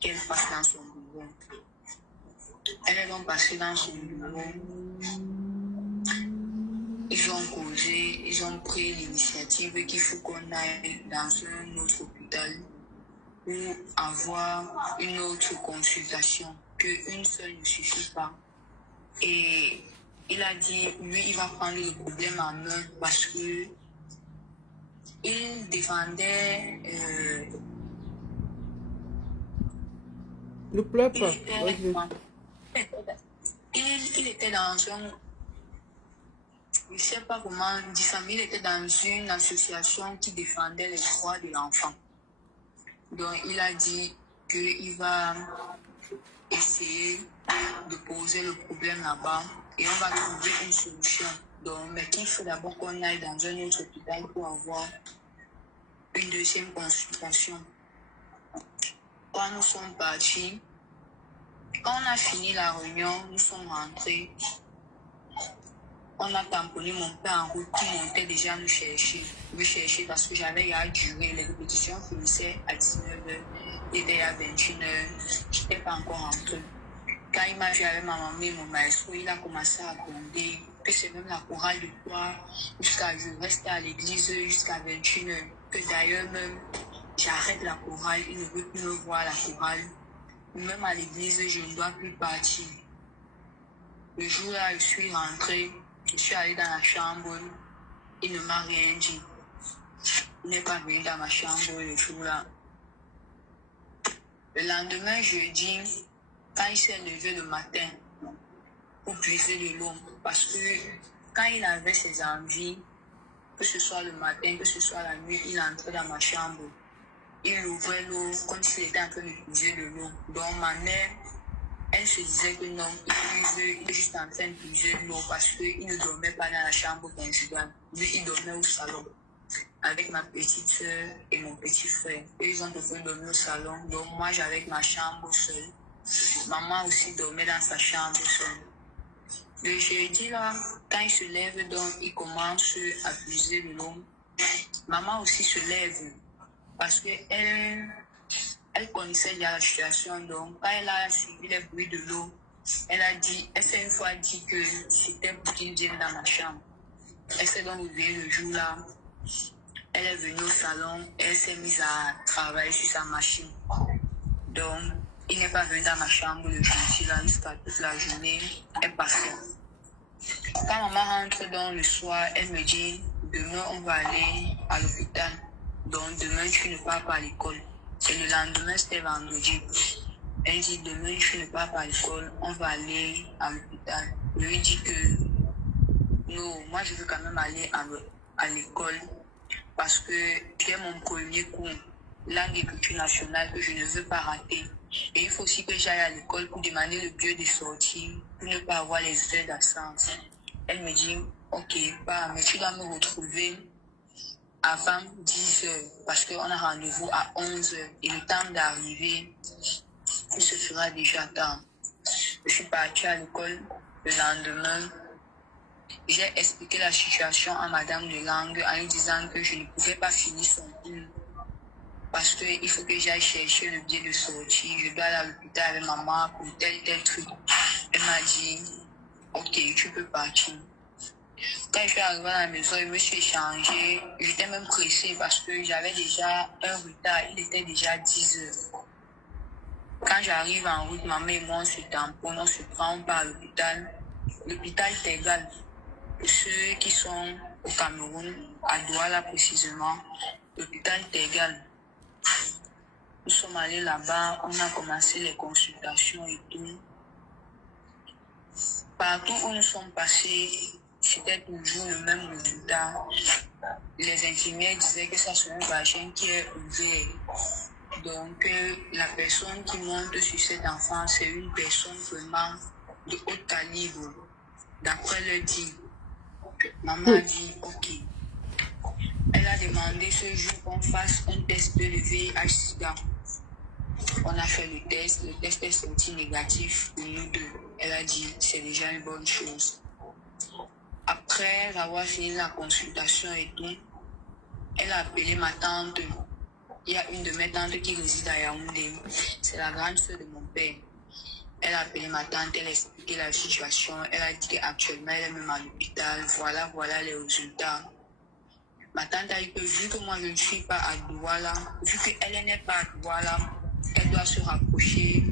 qu'elle passe dans son bureau. Elle est donc passée dans son bureau. Ils ont causé, ils ont pris l'initiative qu'il faut qu'on aille dans un autre hôpital pour avoir une autre consultation, qu'une seule ne suffit pas. Et il a dit, lui, il va prendre le problème en main parce que il défendait... Ne pleure pas. Il était dans un... Je ne sais pas comment dire ça, mais il était dans une association qui défendait les droits de l'enfant. Donc, il a dit qu'il va essayer de poser le problème là-bas et on va trouver une solution. Donc, mais qu'il faut d'abord qu'on aille dans un autre hôpital pour avoir une deuxième consultation. Quand nous sommes partis, quand on a fini la réunion, nous sommes rentrés. on a tamponné mon père en route qui montait déjà me chercher parce que j'avais à durer. Les répétitions finissaient à 19h, il était à 21h, je n'étais pas encore rentrée. Quand il m'a vu avec ma maman et mon maestro, il a commencé à gronder que c'est même la chorale de toi jusqu'à je reste à l'église jusqu'à 21h. Que d'ailleurs même j'arrête la chorale, il ne veut plus me voir à la chorale. Même à l'église, je ne dois plus partir. Le jour-là, je suis rentrée, je suis allée dans la chambre, il ne m'a rien dit. Il n'est pas venu dans ma chambre le jour-là. Le lendemain, jeudi, quand il s'est levé le matin pour puiser de l'eau, parce que quand il avait ses envies, que ce soit le matin, que ce soit la nuit, il entrait dans ma chambre. Il ouvrait l'eau comme s'il était en train de puiser de l'eau. Donc ma mère, elle se disait que non, il est juste en train de puiser de l'eau parce qu'il ne dormait pas dans la chambre principale. Lui, il dormait au salon avec ma petite soeur et mon petit frère. Et ils ont préféré dormir au salon. Donc moi, j'avais ma chambre seule. Maman aussi dormait dans sa chambre seule. Le jeudi là, quand il se lève, donc il commence à puiser de l'eau. Maman aussi se lève parce qu'elle connaissait déjà la situation. Donc quand elle a suivi les bruits de l'eau, elle s'est une fois dit que c'était pour qu'il vienne dans ma chambre. Elle s'est donc réveillée le jour là. Elle est venue au salon et elle s'est mise à travailler sur sa machine. Donc, il n'est pas venu dans ma chambre le jeudi là jusqu'à toute la journée. Elle passait. Quand maman rentre dans le soir, elle me dit, demain on va aller à l'hôpital. Donc demain tu ne pars pas à l'école. Et le lendemain c'était vendredi. Elle dit, demain tu ne pars pas à l'école, on va aller à l'hôpital. Je lui dis que non, moi je veux quand même aller à l'école parce que j'ai mon premier cours, langue et culture nationale, que je ne veux pas rater. Et il faut aussi que j'aille à l'école pour demander le billet de sortie, pour ne pas avoir les heures d'absence. Elle me dit, ok, bah, mais tu dois me retrouver avant 10 heures parce qu'on a rendez-vous à 11 heures et le temps d'arriver, il se fera déjà tard. Je suis partie à l'école le lendemain. J'ai expliqué la situation à madame de langue en lui disant que je ne pouvais pas finir son cours parce qu'il faut que j'aille chercher le billet de sortie. Je dois aller à l'hôpital avec maman pour tel truc. Elle m'a dit, ok, tu peux partir. Quand je suis arrivée à la maison, je me suis échangée. J'étais même pressée parce que j'avais déjà un retard. Il était déjà 10 heures. Quand j'arrive en route, maman et moi, on se tamponne, on se prend par l'hôpital. L'hôpital Tegal. Pour ceux qui sont au Cameroun, à Douala précisément, l'hôpital Tegal. Nous sommes allés là-bas, on a commencé les consultations et tout. Partout où nous sommes passés, c'était toujours le même résultat. Les infirmières disaient que ça c'est un vagin qui est ouvert. Donc, la personne qui monte sur cet enfant, c'est une personne vraiment de haut calibre. D'après le dit, maman a dit, ok. Elle a demandé ce jour qu'on fasse un test de VIH/SIDA. On a fait le test est sorti négatif pour nous deux. Elle a dit, c'est déjà une bonne chose. Après avoir fini la consultation et tout, elle a appelé ma tante. Il y a une de mes tantes qui réside à Yaoundé. C'est la grande sœur de mon père. Elle a appelé ma tante, elle a expliqué la situation. Elle a dit qu'actuellement, elle est même à l'hôpital. Voilà les résultats. Ma tante a dit que vu que moi je ne suis pas à Douala, vu qu'elle n'est pas à Douala, elle doit se rapprocher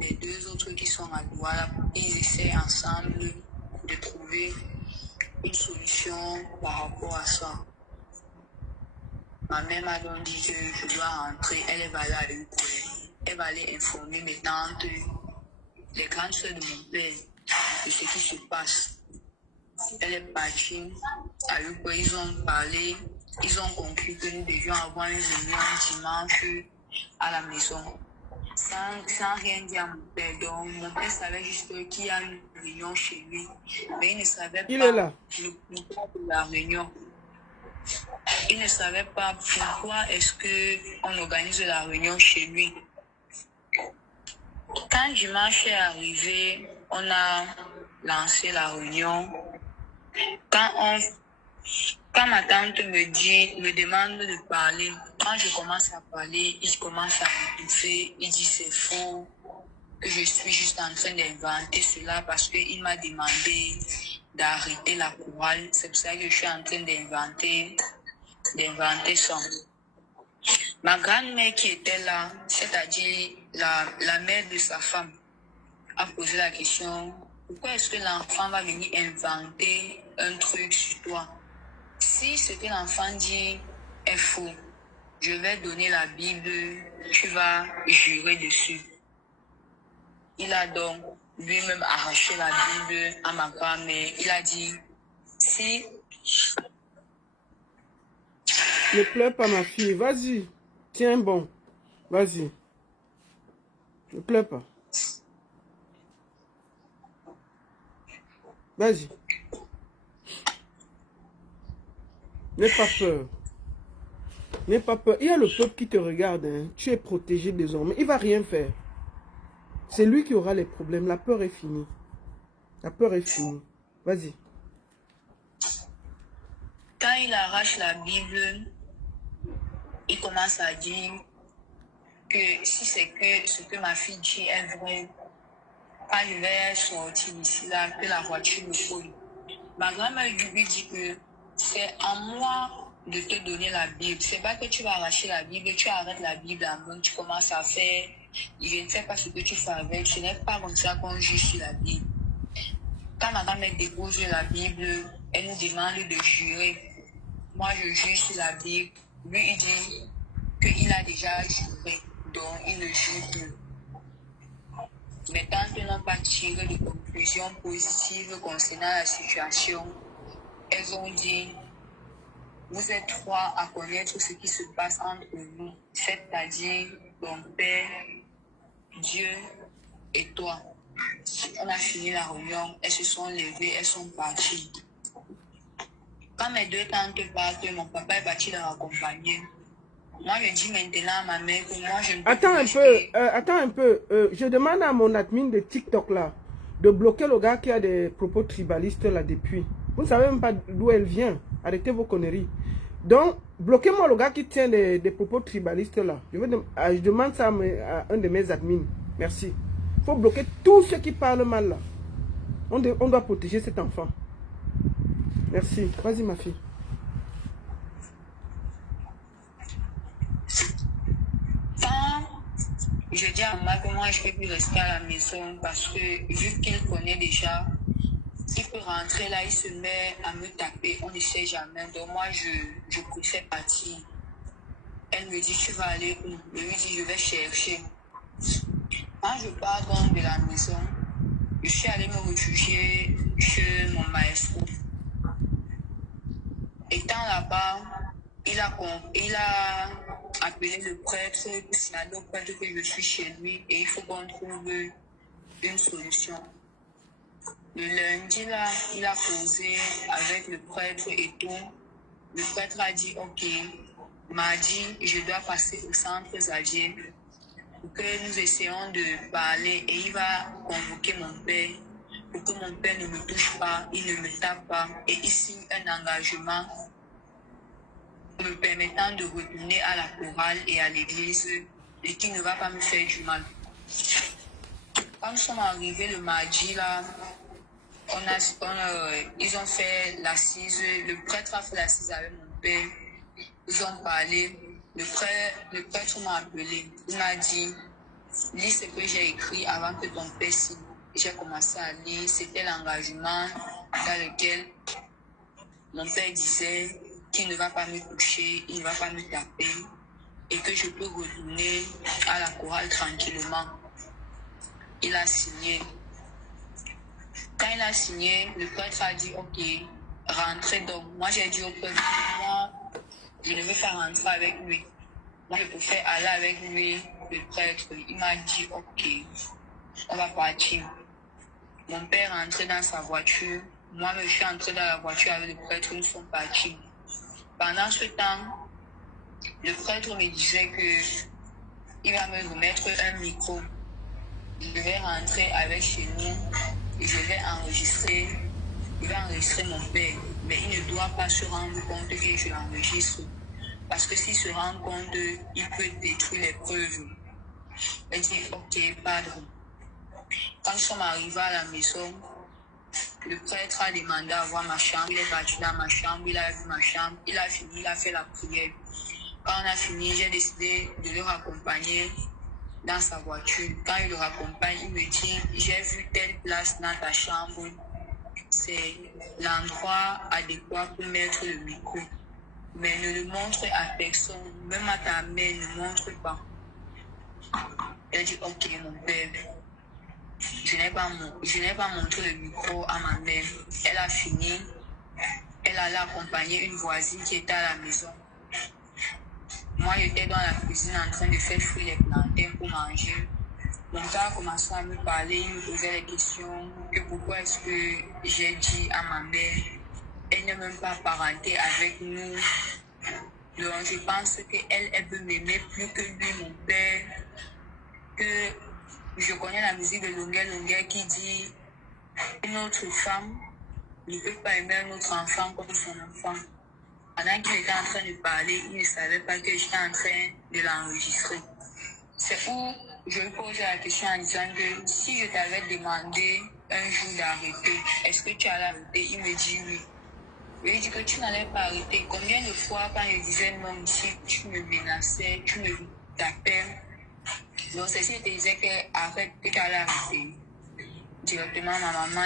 des deux autres qui sont à Douala pour qu'ils essaient ensemble de trouver une solution par rapport à ça. Ma mère m'a donc dit que je dois rentrer, elle va aller à une collègue. Elle va aller informer mes tantes, les grandes soeurs de mon père, de ce qui se passe. Elle est partie à une collègue, ils ont parlé, ils ont conclu que nous devions avoir une réunion dimanche à la maison. Sans rien dire à mon père. Donc, mon père savait juste qu'il y a une réunion chez lui, mais il ne savait pas le pourquoi de la réunion. Il ne savait pas pourquoi est-ce qu'on organise la réunion chez lui. Quand dimanche est arrivé, on a lancé la réunion. Quand ma tante me demande de parler, quand je commence à parler, il commence à m'étouffer, il dit c'est faux, que je suis juste en train d'inventer cela parce qu'il m'a demandé d'arrêter la chorale. C'est pour ça que je suis en train d'inventer ça. Ma grand-mère qui était là, c'est-à-dire la mère de sa femme, a posé la question, pourquoi est-ce que l'enfant va venir inventer un truc sur toi? Si ce que l'enfant dit est faux, je vais donner la Bible, tu vas jurer dessus. Il a donc lui-même arraché la Bible à ma grand-mère. Il a dit, si... Ne pleure pas ma fille, vas-y. Tiens bon, vas-y. Ne pleure pas. Vas-y. N'aie pas peur. N'aie pas peur. Il y a le peuple qui te regarde. Hein. Tu es protégé désormais. Il ne va rien faire. C'est lui qui aura les problèmes. La peur est finie. La peur est finie. Vas-y. Quand il arrache la Bible, il commence à dire que si c'est que ce que ma fille dit est vrai, quand je vais sortir d'ici là, que la voiture me colle. Ma grand-mère lui dit que c'est à moi de te donner la Bible. C'est pas que tu vas arracher la Bible, tu arrêtes la Bible en main, tu commences à faire, je ne sais pas ce que tu fais avec, ce n'est pas comme ça qu'on juge sur la Bible. Quand ma grand-mère dépose la Bible, elle nous demande de jurer. Moi, je juge sur la Bible. Lui, il dit qu'il a déjà juré, donc il ne jure plus. Mais tant qu'ils n'ont pas tiré de conclusions positives concernant la situation, elles ont dit, vous êtes trois à connaître ce qui se passe entre nous, c'est-à-dire ton Père, Dieu et toi. On a fini la réunion, elles se sont levées, elles sont parties. Quand mes deux tantes partent, mon papa est parti leur accompagner. Moi, je dis maintenant à ma mère que moi, je ne peux Attends un peu. Je demande à mon admin de TikTok là de bloquer le gars qui a des propos tribalistes là depuis. Vous ne savez même pas d'où elle vient. Arrêtez vos conneries. Donc, bloquez-moi le gars qui tient des propos tribalistes là. Je demande ça à un de mes admins. Merci. Il faut bloquer tous ceux qui parlent mal là. On doit protéger cet enfant. Merci. Vas-y ma fille. Je dis à maman que moi je ne peux plus rester à la maison parce que vu qu'il connaît déjà, il peut rentrer là, il se met à me taper, on ne sait jamais. Donc moi je préfère partir. Elle me dit tu vas aller où? Je lui dis je vais chercher. Quand je pars donc de la maison, je suis allée me réfugier chez mon maestro. Étant là-bas, il a appelé le prêtre pour signaler au prêtre que je suis chez lui et il faut qu'on trouve une solution. Le lundi, là, il a causé avec le prêtre et tout. Le prêtre a dit, ok, mardi, je dois passer au centre Xavier pour que nous essayons de parler et il va convoquer mon père pour que mon père ne me touche pas, il ne me tape pas et il signe un engagement me permettant de retourner à la chorale et à l'église et qui ne va pas me faire du mal. Quand nous sommes arrivés le mardi, là, ils ont fait l'assise, le prêtre a fait l'assise avec mon père, ils ont parlé, le prêtre m'a appelé, il m'a dit, lis ce que j'ai écrit avant que ton père signe. J'ai commencé à lire, c'était l'engagement dans lequel mon père disait qu'il ne va pas me toucher, il ne va pas me taper et que je peux retourner à la chorale tranquillement. Il a signé. Quand il a signé, le prêtre a dit, ok, rentrez donc. Moi, j'ai dit au prêtre, moi, je ne veux pas rentrer avec lui. Moi, je préfère aller avec lui, le prêtre. Il m'a dit, ok, on va partir. Mon père est entré dans sa voiture. Moi, je suis entré dans la voiture avec le prêtre, nous sommes partis. Pendant ce temps, le prêtre me disait qu'il va me remettre un micro. Je vais rentrer avec chez nous et je vais enregistrer il va enregistrer mon père, mais il ne doit pas se rendre compte que je l'enregistre. Parce que s'il se rend compte, il peut détruire les preuves. Elle dit, ok, padre. Quand nous sommes arrivés à la maison, le prêtre a demandé à voir ma chambre. Il est parti dans ma chambre, il a vu ma chambre, il a fini, il a fait la prière. Quand on a fini, j'ai décidé de le raccompagner dans sa voiture. Quand il le raccompagne, il me dit, j'ai vu telle place dans ta chambre. C'est l'endroit adéquat pour mettre le micro. Mais ne le montre à personne, même à ta mère, ne montre pas. Elle dit, ok, mon père. Je n'ai pas montré le micro à ma mère. Elle a fini. Elle allait accompagner une voisine qui était à la maison. Moi, j'étais dans la cuisine en train de faire frire les plantains pour manger. Mon père a commencé à me parler, il me posait des questions, que pourquoi est-ce que j'ai dit à ma mère, elle n'est même pas parentée avec nous. Donc, je pense qu'elle peut m'aimer plus que lui, mon père. Que je connais la musique de Longuet Longuet qui dit une autre femme ne peut pas aimer un autre enfant comme son enfant. Pendant qu'il était en train de parler, il ne savait pas que j'étais en train de l'enregistrer. C'est où je lui pose la question en disant que si je t'avais demandé un jour d'arrêter, est-ce que tu allais arrêter? Il me dit oui. Je lui dis que tu n'allais pas arrêter. Combien de fois quand je disais non ici, tu me menaçais, tu me tapais. Donc ceci te disait que arrête, que tu allais arrêter. Directement, ma maman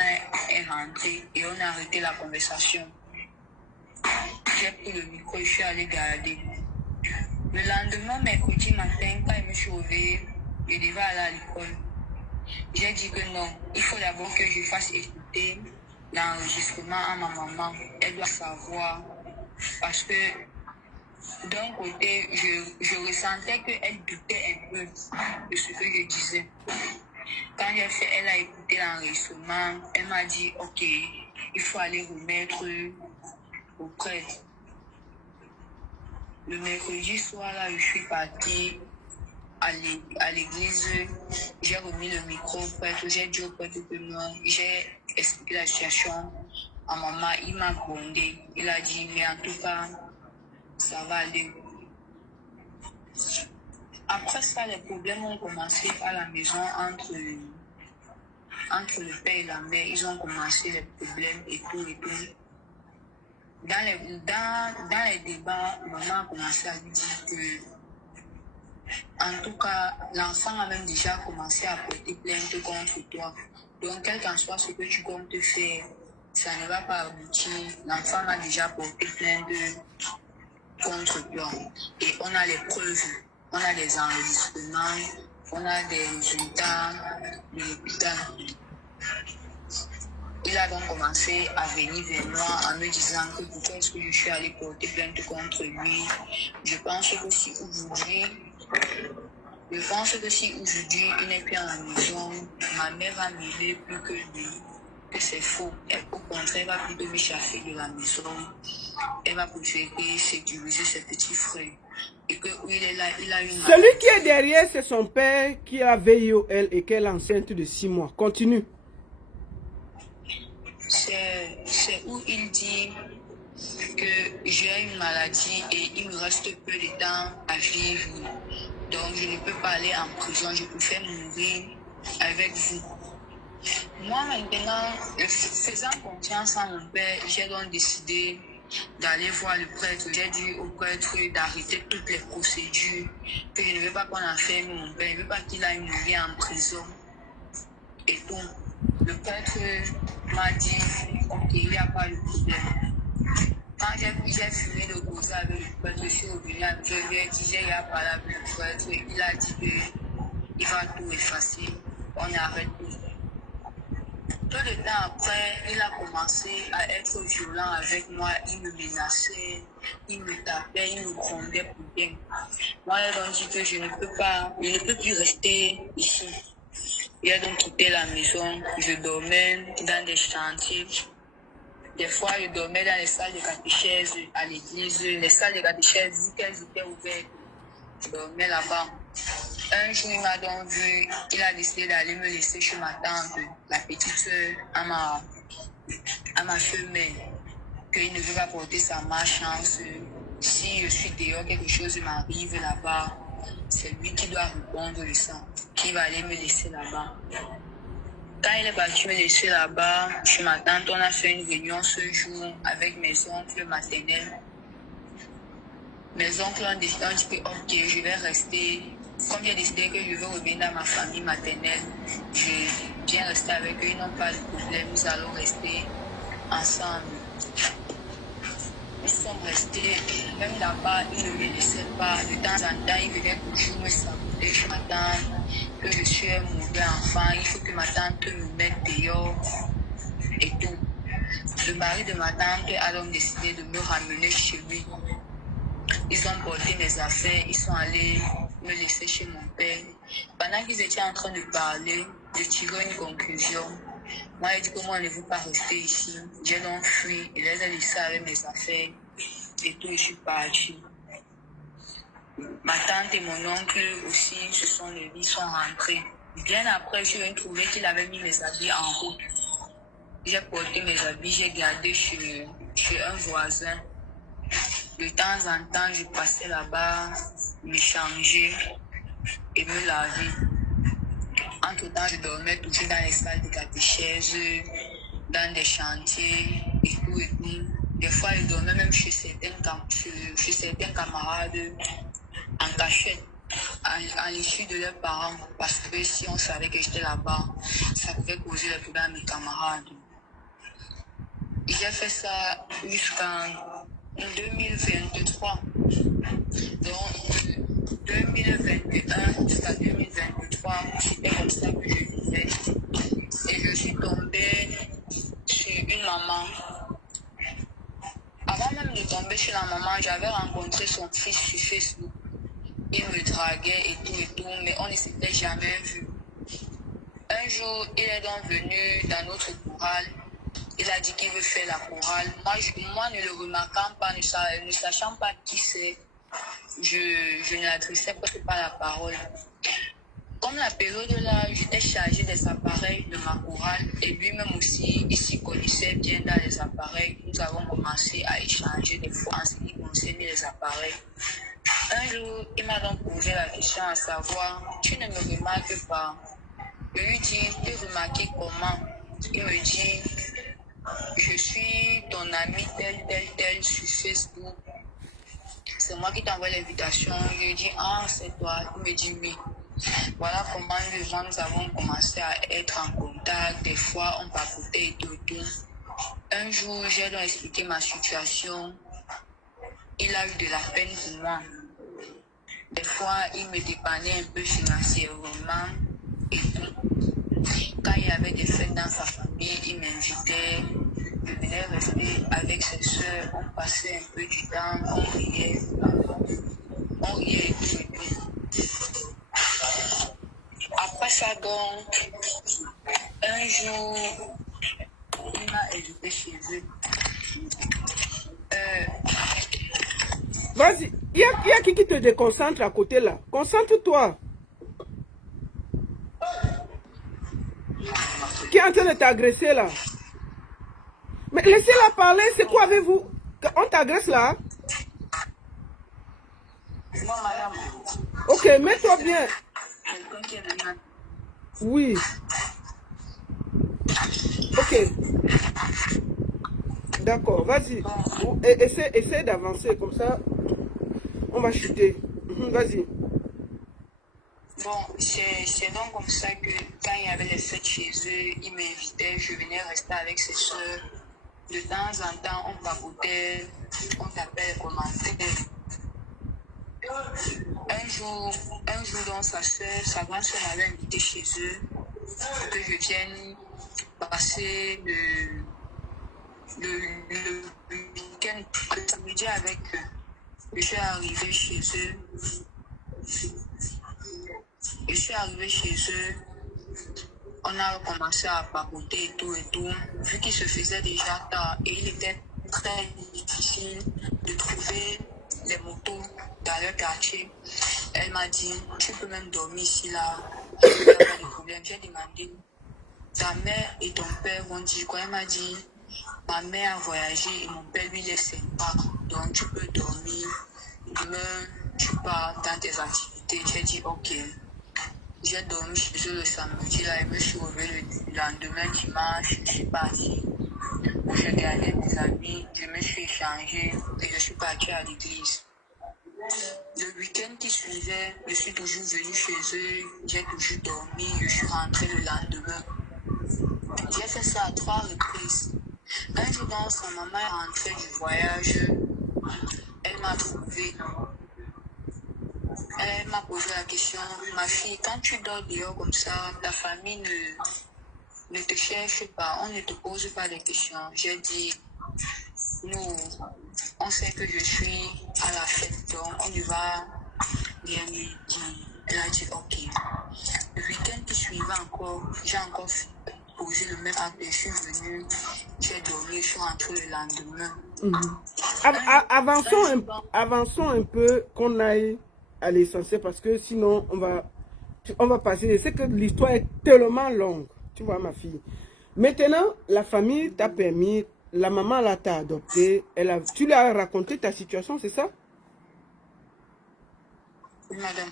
est rentrée et on a arrêté la conversation. J'ai pris le micro et je suis allée garder. Le lendemain, mercredi matin, quand je me suis réveillée, je devais aller à l'école. J'ai dit que non, il faut d'abord que je fasse écouter l'enregistrement à ma maman. Elle doit savoir. Parce que d'un côté, je ressentais qu'elle doutait un peu de ce que je disais. Quand elle a écouté l'enregistrement, elle m'a dit, ok, il faut aller remettre au prêtre. Le mercredi soir, là, je suis partie à l'église, j'ai remis le micro au prêtre, j'ai dit au prêtre que non, j'ai expliqué la situation à maman, il m'a grondé, il a dit, mais en tout cas, ça va aller. Après ça, les problèmes ont commencé à la maison entre le père et la mère, ils ont commencé les problèmes et tout et tout. Dans les débats, maman a commencé à lui dire que, en tout cas, l'enfant a même déjà commencé à porter plainte contre toi. Donc, quel qu'en soit ce que tu comptes faire, ça ne va pas aboutir. L'enfant a déjà porté plainte contre toi. Et on a les preuves, on a des enregistrements, on a des résultats de l'hôpital. Il a donc commencé à venir vers moi en me disant que pourquoi est-ce que je suis allée porter plainte contre lui. Je pense que si aujourd'hui il n'est plus à la maison, ma mère va m'aider plus que lui. Que c'est faux. Elle, au contraire, elle va plutôt me chasser de la maison. Elle va préférer sécuriser ses petits frères. Et que où il est là, il a une maladie. Celui qui est derrière, c'est son père qui a VIOL et qui est enceinte de 6 mois. Continue. C'est où il dit que j'ai une maladie et il me reste peu de temps à vivre. Donc je ne peux pas aller en prison, je préfère mourir avec vous. Moi maintenant, faisant confiance à mon père, j'ai donc décidé d'aller voir le prêtre. J'ai dit au prêtre d'arrêter toutes les procédures, que je ne veux pas qu'on enferme mon père, je ne veux pas qu'il aille mourir en prison et tout. Le prêtre m'a dit, ok, il n'y a pas de problème. Quand j'ai fini de causer avec le prêtre, je suis revenu à Dieu, j'ai parlé avec le prêtre, il a dit qu'il va tout effacer, on arrête tout. Peu de temps après, il a commencé à être violent avec moi, il me menaçait, il me tapait, il me grondait pour bien. Moi, j'ai donc dit que je ne peux plus rester ici. Il a donc quitté la maison, je dormais dans des chantiers. Des fois, je dormais dans les salles de catéchèse à l'église. Les salles de catéchèse, vu qu'elles étaient ouvertes, je dormais là-bas. Un jour, il m'a donc vu, il a décidé d'aller me laisser chez ma tante, la petite sœur Amara. à ma femelle qu'il ne veut pas porter sa malchance. Si je suis dehors, quelque chose m'arrive là-bas, c'est lui qui doit répondre de ça, qui va aller me laisser là-bas. Quand il est parti me laisser là-bas, chez ma tante, on a fait une réunion ce jour avec mes oncles maternels. Mes oncles ont dit que ok, je vais rester. Comme j'ai décidé que je veux revenir dans ma famille maternelle, je viens rester avec eux, ils n'ont pas de problème, nous allons rester ensemble. Nous sommes restés, même là-bas, ils ne me laissaient pas. De temps en temps, ils venaient toujours me saboter chez ma tante, que je suis un mauvais enfant, il faut que ma tante me mette dehors et tout. Le mari de ma tante a donc décidé de me ramener chez lui. Ils ont porté mes affaires, ils sont allés me laisser chez mon père. Pendant qu'ils étaient en train de parler, de tirer une conclusion, moi j'ai dit que moi je ne veux pas rester ici. J'ai donc fui, et les ai laissés avec mes affaires et tout, je suis partie. Ma tante et mon oncle aussi se sont levés, ils sont rentrés. Bien après, je viens trouver qu'il avait mis mes habits en route. J'ai porté mes habits, j'ai gardé chez un voisin. De temps en temps, je passais là-bas, me changer et me laver. Entre-temps, je dormais toujours dans les salles de catéchèse, dans des chantiers et tout et tout. Des fois, je dormais même chez certains camarades en cachette, à l'issue de leurs parents, parce que si on savait que j'étais là-bas, ça pouvait causer des problèmes à mes camarades. J'ai fait ça jusqu'en 2023. Donc, de 2021 jusqu'à 2023, c'était comme ça que je vivais. Et je suis tombée sur une maman. Avant même de tomber chez la maman, j'avais rencontré son fils sur Facebook. Il me draguait et tout, mais on ne s'était jamais vu. Un jour, il est donc venu dans notre chorale. Il a dit qu'il veut faire la chorale. Moi ne le remarquant pas, ne sachant pas qui c'est, je ne l'adressais presque pas la parole. Comme la période là, j'étais chargée des appareils de ma chorale et lui-même aussi, il s'y connaissait bien dans les appareils. Nous avons commencé à échanger des fois en ce qui concerne les appareils. Un jour, il m'a donc posé la question à savoir, tu ne me remarques pas? Je lui dis, tu remarques comment? Il me dit, je suis ton ami tel sur Facebook. C'est moi qui t'envoie l'invitation. Je lui dis, ah, c'est toi. Il me dit oui. Voilà comment nous avons commencé à être en contact. Des fois, on papotait et tout. Un jour, j'ai donc expliqué ma situation. Il a eu de la peine pour moi. Des fois, il me dépannait un peu financièrement et tout. Quand il y avait des fêtes dans sa famille, il m'invitait. Je venais rester avec ses soeurs. On passait un peu du temps. On riait et tout. Après ça, donc, un jour, il m'a invité chez eux. Vas-y, il y a qui te déconcentre à côté là? Concentre-toi. Qui est en train de t'agresser là? Mais laissez-la parler, c'est quoi avec vous? On t'agresse là? Moi, madame. Ok, mets-toi bien. Oui. Ok. D'accord, vas-y. Essaie d'avancer, comme ça, on va chuter. Vas-y. Bon, c'est donc comme ça que quand il y avait les fêtes chez eux, ils m'invitaient, je venais rester avec ses soeurs. De temps en temps, on papotait, on tapait les commentaires. Un jour, donc sa grande soeur m'avait invité chez eux pour que je vienne passer le week-end, le samedi avec eux. Je suis arrivée chez eux. On a commencé à papoter et tout. Vu qu'il se faisait déjà tard et il était très difficile de trouver les motos dans leur quartier, elle m'a dit, tu peux même dormir ici là, il n'y a pas de problème. J'ai demandé, ta mère et ton père vont dire quoi? Elle m'a dit, ma mère a voyagé et mon père lui laisse pas. Donc tu peux dormir. Demain, tu pars dans tes activités. J'ai dit ok. J'ai dormi chez eux le samedi là et me suis réveillée le lendemain dimanche. Je suis partie. J'ai gardé mes amis, je me suis échangée et je suis partie à l'église. Le week-end qui suivait, je suis toujours venue chez eux, j'ai toujours dormi, je suis rentrée le lendemain. J'ai fait ça à 3 reprises. Un jour, quand sa maman est rentrée du voyage, elle m'a trouvée. Elle m'a posé la question, ma fille, quand tu dors dehors comme ça, ta famille ne te cherche pas, on ne te pose pas de questions. J'ai dit, nous, on sait que je suis à la fête, donc on y va bien midi. Elle a dit ok. Le week-end qui suivait encore, j'ai encore posé le même acte. Je suis venue, j'ai dormi, je suis rentrée le lendemain. Avançons un peu, qu'on aille à l'essentiel, parce que sinon on va passer. C'est que l'histoire est tellement longue, tu vois ma fille. Maintenant, la famille t'a permis, la maman là t'a adopté, tu lui as raconté ta situation, c'est ça? Madame.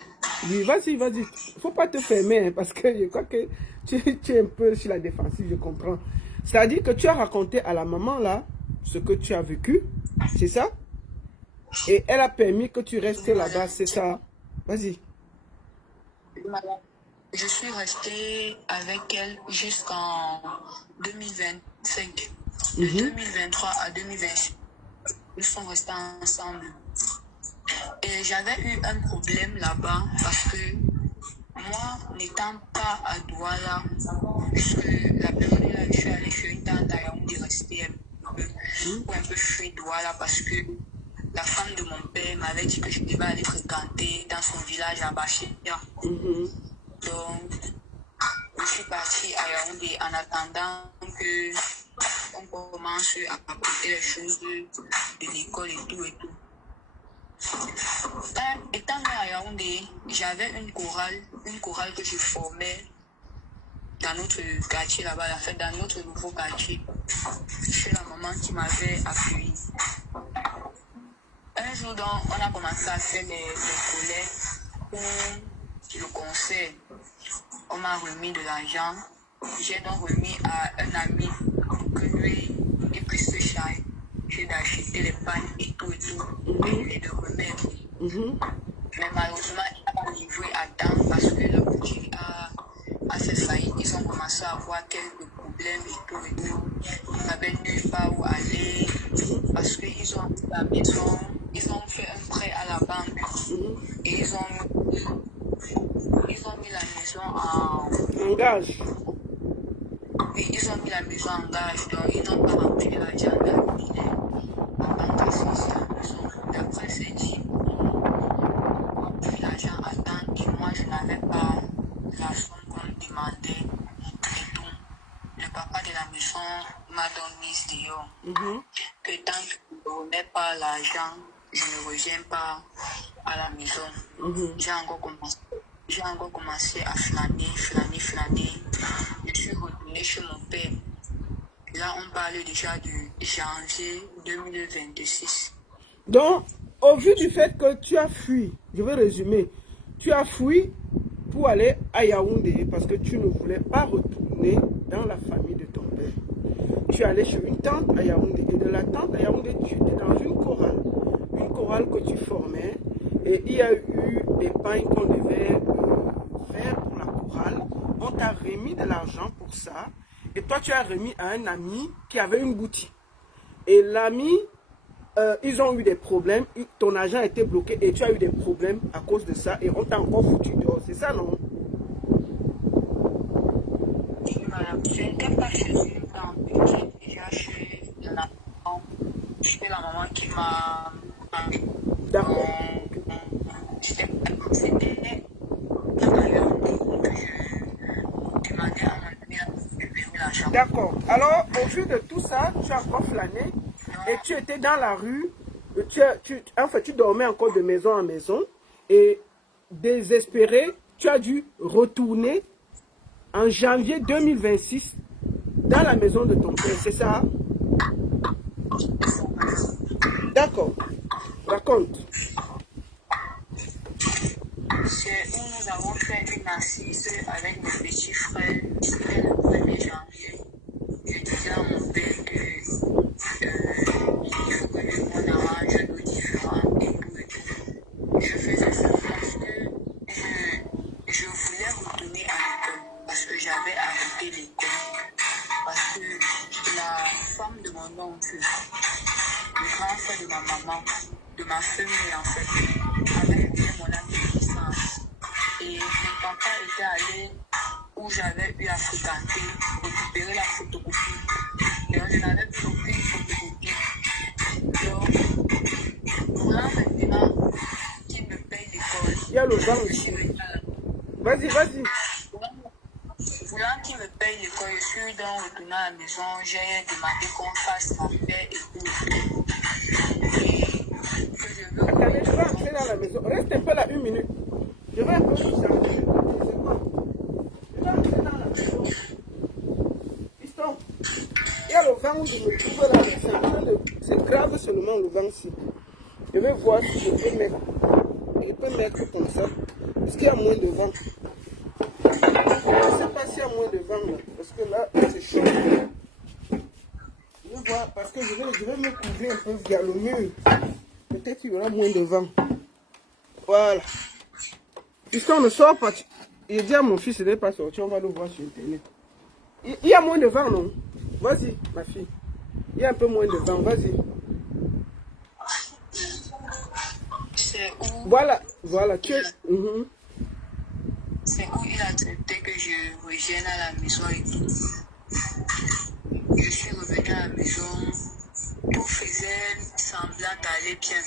Oui, vas-y, vas-y. Faut pas te fermer, hein, parce que je crois que tu es un peu sur la défensive, je comprends. C'est-à-dire que tu as raconté à la maman là ce que tu as vécu, c'est ça? Et elle a permis que tu restes là-bas, c'est ça? Vas-y. Madame. Je suis restée avec elle jusqu'en 2025. De 2023 à 2026, nous sommes restés ensemble. Et j'avais eu un problème là-bas parce que moi, n'étant pas à Douala, puisque la période là, je suis allée chez une tante à Yaoundé rester un peu fuir Douala parce que la femme de mon père m'avait dit que je devais aller fréquenter dans son village à Bachia. Donc, je suis partie à Yaoundé en attendant que on commence à apporter les choses de l'école et tout et tout. Étant à Yaoundé, j'avais une chorale que je formais dans notre quartier là-bas, la fête dans notre nouveau quartier. C'est la maman qui m'avait accueilli. Un jour, donc, on a commencé à faire les collègues pour le concert. On m'a remis de l'argent. J'ai donc remis à un ami que lui, il puisse se charger d'acheter les pannes et tout, et de remettre. Mais malheureusement, il n'a pas livré à temps parce que le budget a fait faillite. Ils ont commencé à avoir quelques problèmes et tout. Ils n'avaient nulle part où aller parce qu'ils ont la maison, ils ont fait un prêt à la banque et ils ont mis la maison en gage. Oui, ils ont mis la maison en gage, donc ils n'ont pas rempli l'argent de la ville. En banque assise à la maison. D'après c'est dit, puis l'argent à temps et moi je n'avais pas la somme qu'on me demandait et tout. Le papa de la maison m'a donc mis dehors. Que tant que je ne remets pas l'argent, je ne reviens pas à la maison. J'ai encore commencé à flâner. Je suis retournée chez mon père. Là, on parle déjà du janvier 2026. Donc, au vu du fait que tu as fui, je vais résumer, tu as fui pour aller à Yaoundé parce que tu ne voulais pas retourner dans la famille de ton père. Tu es allé chez une tante à Yaoundé et de la tante à Yaoundé, tu étais dans une chorale que tu formais et il y a eu des pagnes qu'on devait faire pour la chorale. On t'a remis de l'argent pour ça et toi tu as remis à un ami qui avait une boutique. Et l'ami, ils ont eu des problèmes, ton argent a été bloqué et tu as eu des problèmes à cause de ça et on t'a encore foutu dehors, c'est ça non? Je n'étais pas chez une tante, j'étais déjà chez la maman qui m'a... D'accord. C'était que je demandais à mon ami de payer l'argent. D'accord. Alors, au vu de tout ça, tu as encore flâné et tu étais dans la rue. Tu dormais encore de maison en maison et désespéré, tu as dû retourner en janvier 2026 dans la maison de ton père, c'est ça? D'accord. Raconte. C'est où nous avons fait une assise avec mes petits frères. C'était le 1er janvier. Je disais à mon père que il faut que le monde arrange nos différends et tout et tout. Je faisais ça parce que je voulais retourner à l'école parce que j'avais arrêté l'école. Parce que la femme de mon oncle, le grand frère de ma maman, de ma famille en fait, avait fait mon acte de naissance. Et mon papa était allé où j'avais eu à fréquenter, récupérer la photocopie. Donc je n'avais plus aucune photocopie. Donc, voilà maintenant qu'il me paye l'école. Il y a le vent ici. Vas-y, vas-y. Voulant qu'il me paye l'école, je suis donc retournée à la maison, j'ai demandé qu'on fasse ma paix et tout. Et que je veux... Attendez, je vais entrer dans la maison. Reste un peu là, 1 minute. Je vais un peu vous charger. Je vais entrer dans la maison. Piston, il y a le vent où je me trouve là. C'est en train de... C'est grave seulement le vent ici. Je vais voir si je peux mettre. Je peux mettre comme ça. Est-ce qu'il y a moins de vent? Je ne sais pas s'il y a moins de vent là. Parce que là, c'est chaud. Je vais voir parce que je vais me couvrir un peu vers le mur. Peut-être qu'il y aura moins de vent. Voilà. Puisqu'on ne sort pas. Il dit à mon fils, il n'est pas sorti, on va le voir sur Internet. Il y a moins de vent, non? Vas-y, ma fille. Il y a un peu moins de vent, vas-y. C'est où... Voilà, voilà. C'est où il a accepté que je revienne à la maison et tout. Je suis revenue à la maison, tout faisait semblant d'aller bien.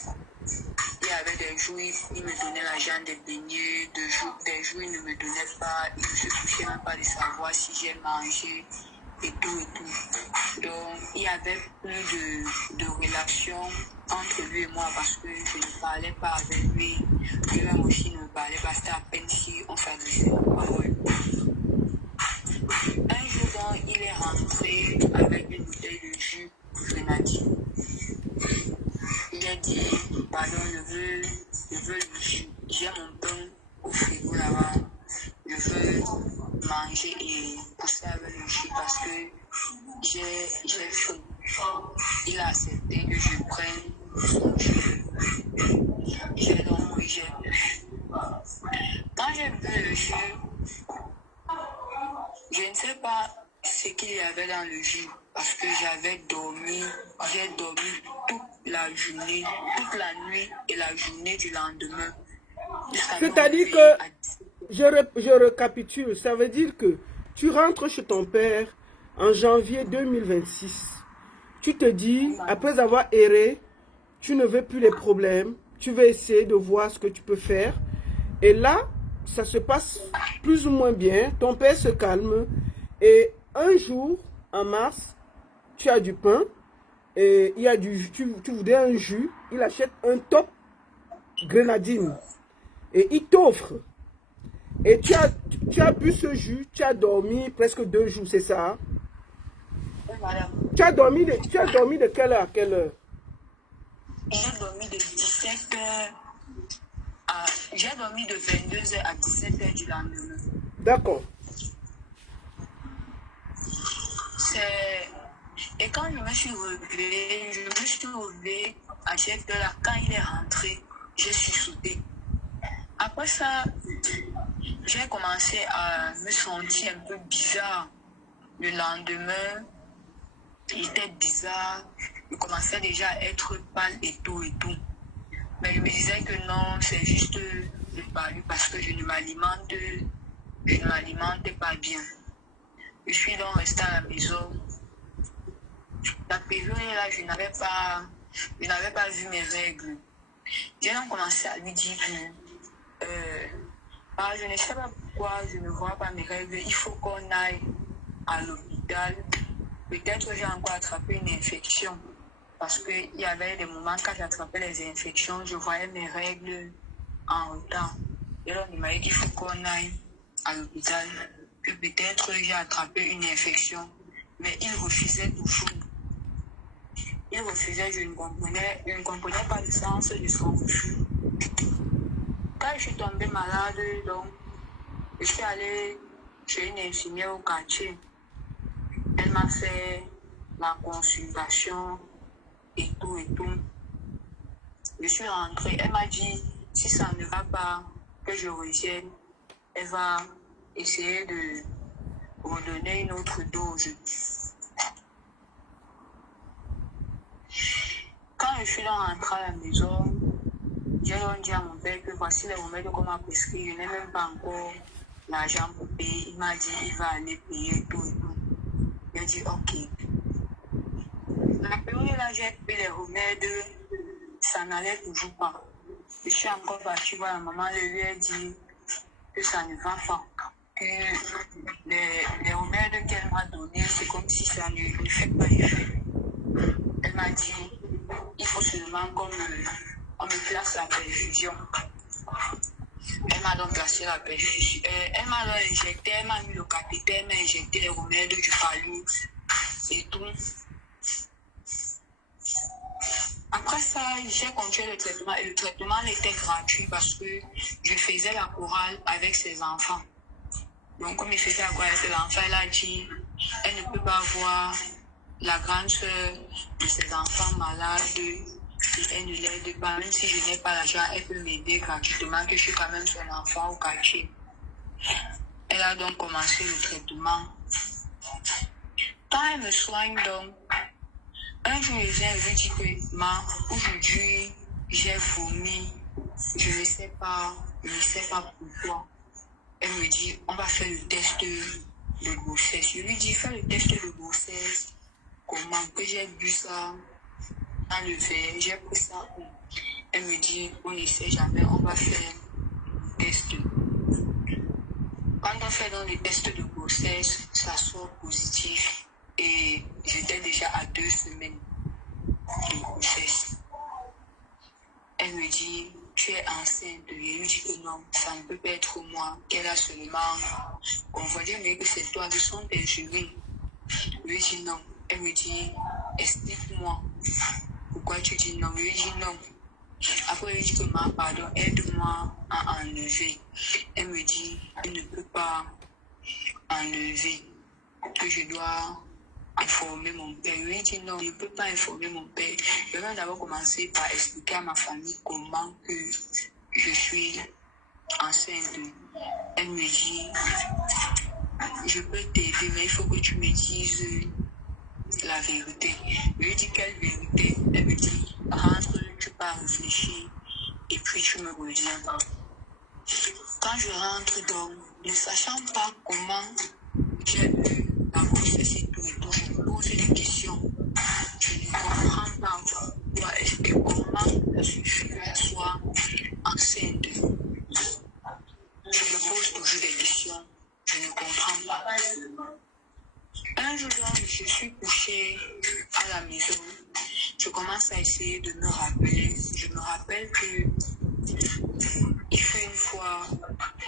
Il y avait des jours, il me donnait l'argent des beignets, des jours, il ne me donnait pas, il ne se souciait même pas de savoir si j'ai mangé et tout et tout. Donc, il y avait plus de relations entre lui et moi parce que je ne parlais pas avec lui. Lui aussi ne me parlait pas, c'était à peine si on s'adressait la parole. Un jour, donc, il est rentré avec une bouteille de jus grenadine. Il a dit, pardon, je veux le jus. J'ai mon pain au frigo là-bas. Je veux manger et pousser avec le jus parce que j'ai faim. Il a accepté que je prenne son jus. J'ai donc j'ai bu. Quand j'ai bu le jus, je ne sais pas ce qu'il y avait dans le jus parce que j'ai dormi toute la journée, toute la nuit et la journée du lendemain. C'est-à-dire que, je récapitule, ça veut dire que tu rentres chez ton père en janvier 2026. Tu te dis, après avoir erré, tu ne veux plus les problèmes, tu veux essayer de voir ce que tu peux faire. Et là, ça se passe plus ou moins bien, ton père se calme. Et un jour, en mars, tu as du pain, et il y a tu voudrais un jus, il achète un top grenadine. Et il t'offre. Et tu as bu ce jus, tu as dormi presque 2 jours, c'est ça? Voilà. Tu as dormi de quelle heure à quelle heure? J'ai dormi de 17h à... J'ai dormi de 22h à 17h du lendemain. D'accord. Et quand je me suis relevée à cette heure-là, quand il est rentré, je suis sautée. Après ça, j'ai commencé à me sentir un peu bizarre. Le lendemain, il était bizarre. Je commençais déjà à être pâle et tout et tout. Mais je me disais que non, c'est juste le palu parce que je ne m'alimentais pas bien. Je suis donc restée à la maison. La période là, je n'avais pas vu mes règles. J'ai donc commencé à lui dire que je ne sais pas pourquoi je ne vois pas mes règles. Il faut qu'on aille à l'hôpital. Peut-être que j'ai encore attrapé une infection. Parce qu'il y avait des moments quand j'attrapais les infections, je voyais mes règles en retard. Et alors, il m'a dit qu'il faut qu'on aille à l'hôpital. Que peut-être j'ai attrapé une infection. Mais il refusait toujours. Il refusait, je ne comprenais pas le sens de son refus. Quand je suis tombée malade, donc, je suis allée chez une infirmière au quartier. Elle m'a fait la consultation et tout et tout. Je suis rentrée, elle m'a dit, si ça ne va pas, que je revienne, elle va essayer de redonner une autre dose. Quand je suis rentrée à la maison, j'ai donc dit à mon père que voici les remèdes qu'on m'a prescrit, je n'ai même pas encore l'argent pour payer. Il m'a dit, il va aller payer tout et tout. J'ai dit, ok. La période là, j'ai pris les remèdes, ça n'allait toujours pas. Je suis encore partie voir la maman, elle lui a dit que ça ne va pas. Que les remèdes qu'elle m'a donnés, c'est comme si ça ne fait pas effet. Elle m'a dit, il faut seulement qu'on me place la perfusion. Elle m'a donc placé la perfusion. Elle m'a donc injecté, elle m'a mis le cathéter, elle m'a injecté les remèdes du palud et tout. Après ça, j'ai continué le traitement et le traitement était gratuit parce que je faisais la chorale avec ses enfants. Donc, comme il faisait la chorale avec ses enfants, elle a dit, elle ne peut pas voir la grande soeur de ses enfants malades et elle ne l'aide pas. Même si je n'ai pas l'argent, elle peut m'aider gratuitement, que je suis quand même son enfant au quartier. Elle a donc commencé le traitement. Quand elle me soigne donc, un jour, je viens et lui dis que, ma, aujourd'hui, j'ai vomi, je ne sais pas pourquoi. Elle me dit, on va faire le test de grossesse. Je lui dis, fais le test de grossesse. Comment que j'ai bu ça dans le verre, j'ai pris ça. Elle me dit, on ne sait jamais, on va faire le test. Quand on fait dans les tests de grossesse, ça sort positif. Et j'étais déjà à 2 semaines de grossesse. Elle me dit, tu es enceinte. Je lui dis que non, ça ne peut pas être moi. Qu'elle a seulement... On va dire mais que c'est toi, ce sont tes urines. Je lui dis non. Elle me dit, explique-moi. Pourquoi tu dis non? Je lui dis non. Après, je lui dis que ma pardon, aide-moi à enlever. Elle me dit, tu ne peux pas enlever. Que je dois informer mon père. Je lui ai dit non, je ne peux pas informer mon père. Je vais d'abord commencer par expliquer à ma famille comment que je suis enceinte. Elle me dit, je peux t'aider, mais il faut que tu me dises la vérité. Je lui ai dit quelle vérité? Elle me dit, rentre, tu peux réfléchir et puis tu me reviens. Quand je rentre donc, ne sachant pas comment j'ai eu la grossesse et tout, je me pose des questions. Je ne comprends pas pourquoi est-ce que comment je sois enceinte. Je me pose toujours des questions. Je ne comprends pas. Un jour donc, je suis couchée à la maison. Je commence à essayer de me rappeler. Je me rappelle que il fut une fois,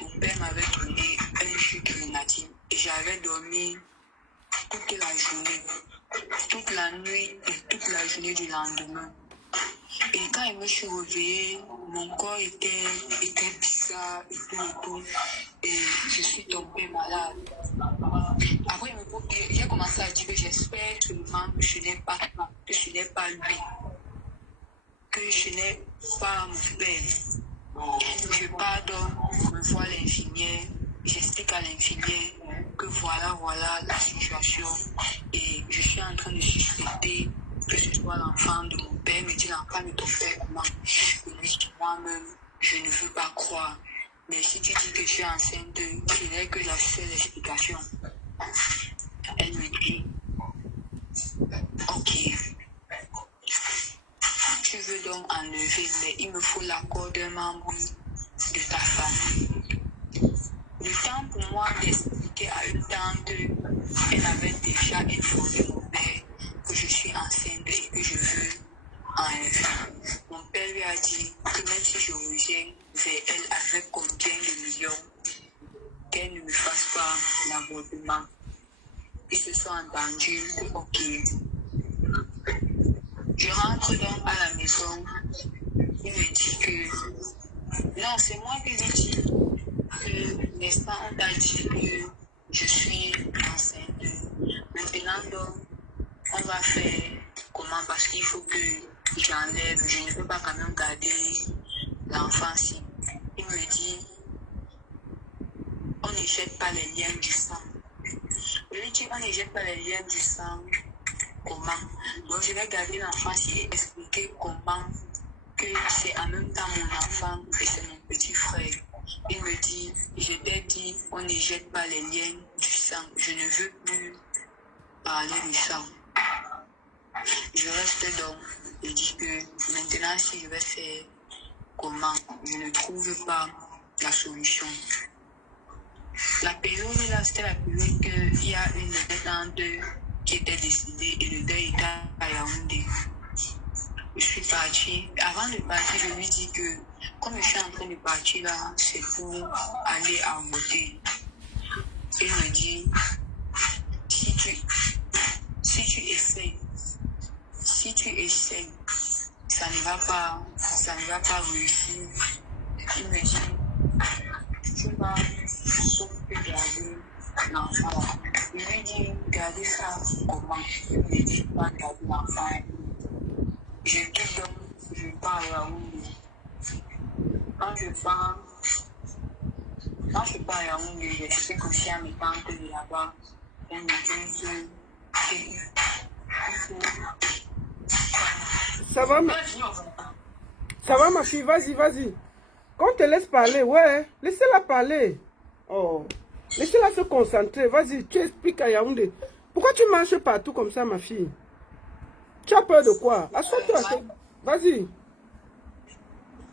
mon père m'avait donné un jus de grenadine et j'avais dormi toute la journée, toute la nuit et toute la journée du lendemain. Et quand je me suis réveillée, mon corps était bizarre et tout. Et je suis tombée malade. Après, j'ai commencé à dire que j'espère seulement que ce n'est pas lui, que ce n'est pas mon père. Je pars donc, me vois l'infirmière, j'explique à l'infirmière que voilà la situation et je suis en train de suspecter que ce soit l'enfant de mon père. Me dit l'enfant de ton père, comment? Je lui dis moi-même, je ne veux pas croire. Mais si tu dis que je suis enceinte, ce n'est que la seule explication. Elle me dit, ok, tu veux donc enlever, mais il me faut l'accord d'un membre de ta famille. Le temps pour moi d'expliquer à une tante, elle avait déjà informé mon père que je suis enceinte et que je veux enlever. Mon père lui a dit que même si je reviens vers elle avec combien de millions, qu'elle ne me fasse pas l'avortement. Ils se sont entendus que ok. Je rentre donc à la maison. Il me dit que... Non, c'est moi qui lui dis que, n'est-ce pas, on t'a dit que je suis enceinte. Maintenant, donc, on va faire comment? Parce qu'il faut que j'enlève. Je ne peux pas quand même garder l'enfant si. Il me dit, on ne jette pas les liens du sang. Je lui dis, on ne jette pas les liens du sang. Comment? Donc, je vais garder l'enfant si et expliquer comment que c'est en même temps mon enfant et c'est mon petit frère. Il me dit, je t'ai dit, on ne jette pas les liens du sang. Je ne veux plus parler du sang. Je reste donc, je dis que maintenant, si je vais faire comment, je ne trouve pas la solution. La période là, c'était la période qu'il y a une de qui était décidée et le deuil était à Yaoundé. Je suis partie. Avant de partir, je lui dis que comme je suis en train de partir là, c'est pour aller à voter. Il me dit, si tu essaies, ça ne va pas réussir. Il me dit, tu vas sauf que garder l'enfant. Je lui dis, garder ça comment? Il me dit, pas garder l'enfant. Je quitte donc, je pars à Yaoundé. Quand je pars à Yaoundé, j'explique aussi à mes tantes de là-bas. Elles me disent qu'il faut... Ça va ma fille, vas-y. Quand on te laisse parler, ouais, laissez-la parler. Oh, laissez-la se concentrer, vas-y, tu expliques à Yaoundé. Pourquoi tu marches partout comme ça, ma fille? Tu as peur de quoi? Assois-toi, vas-y.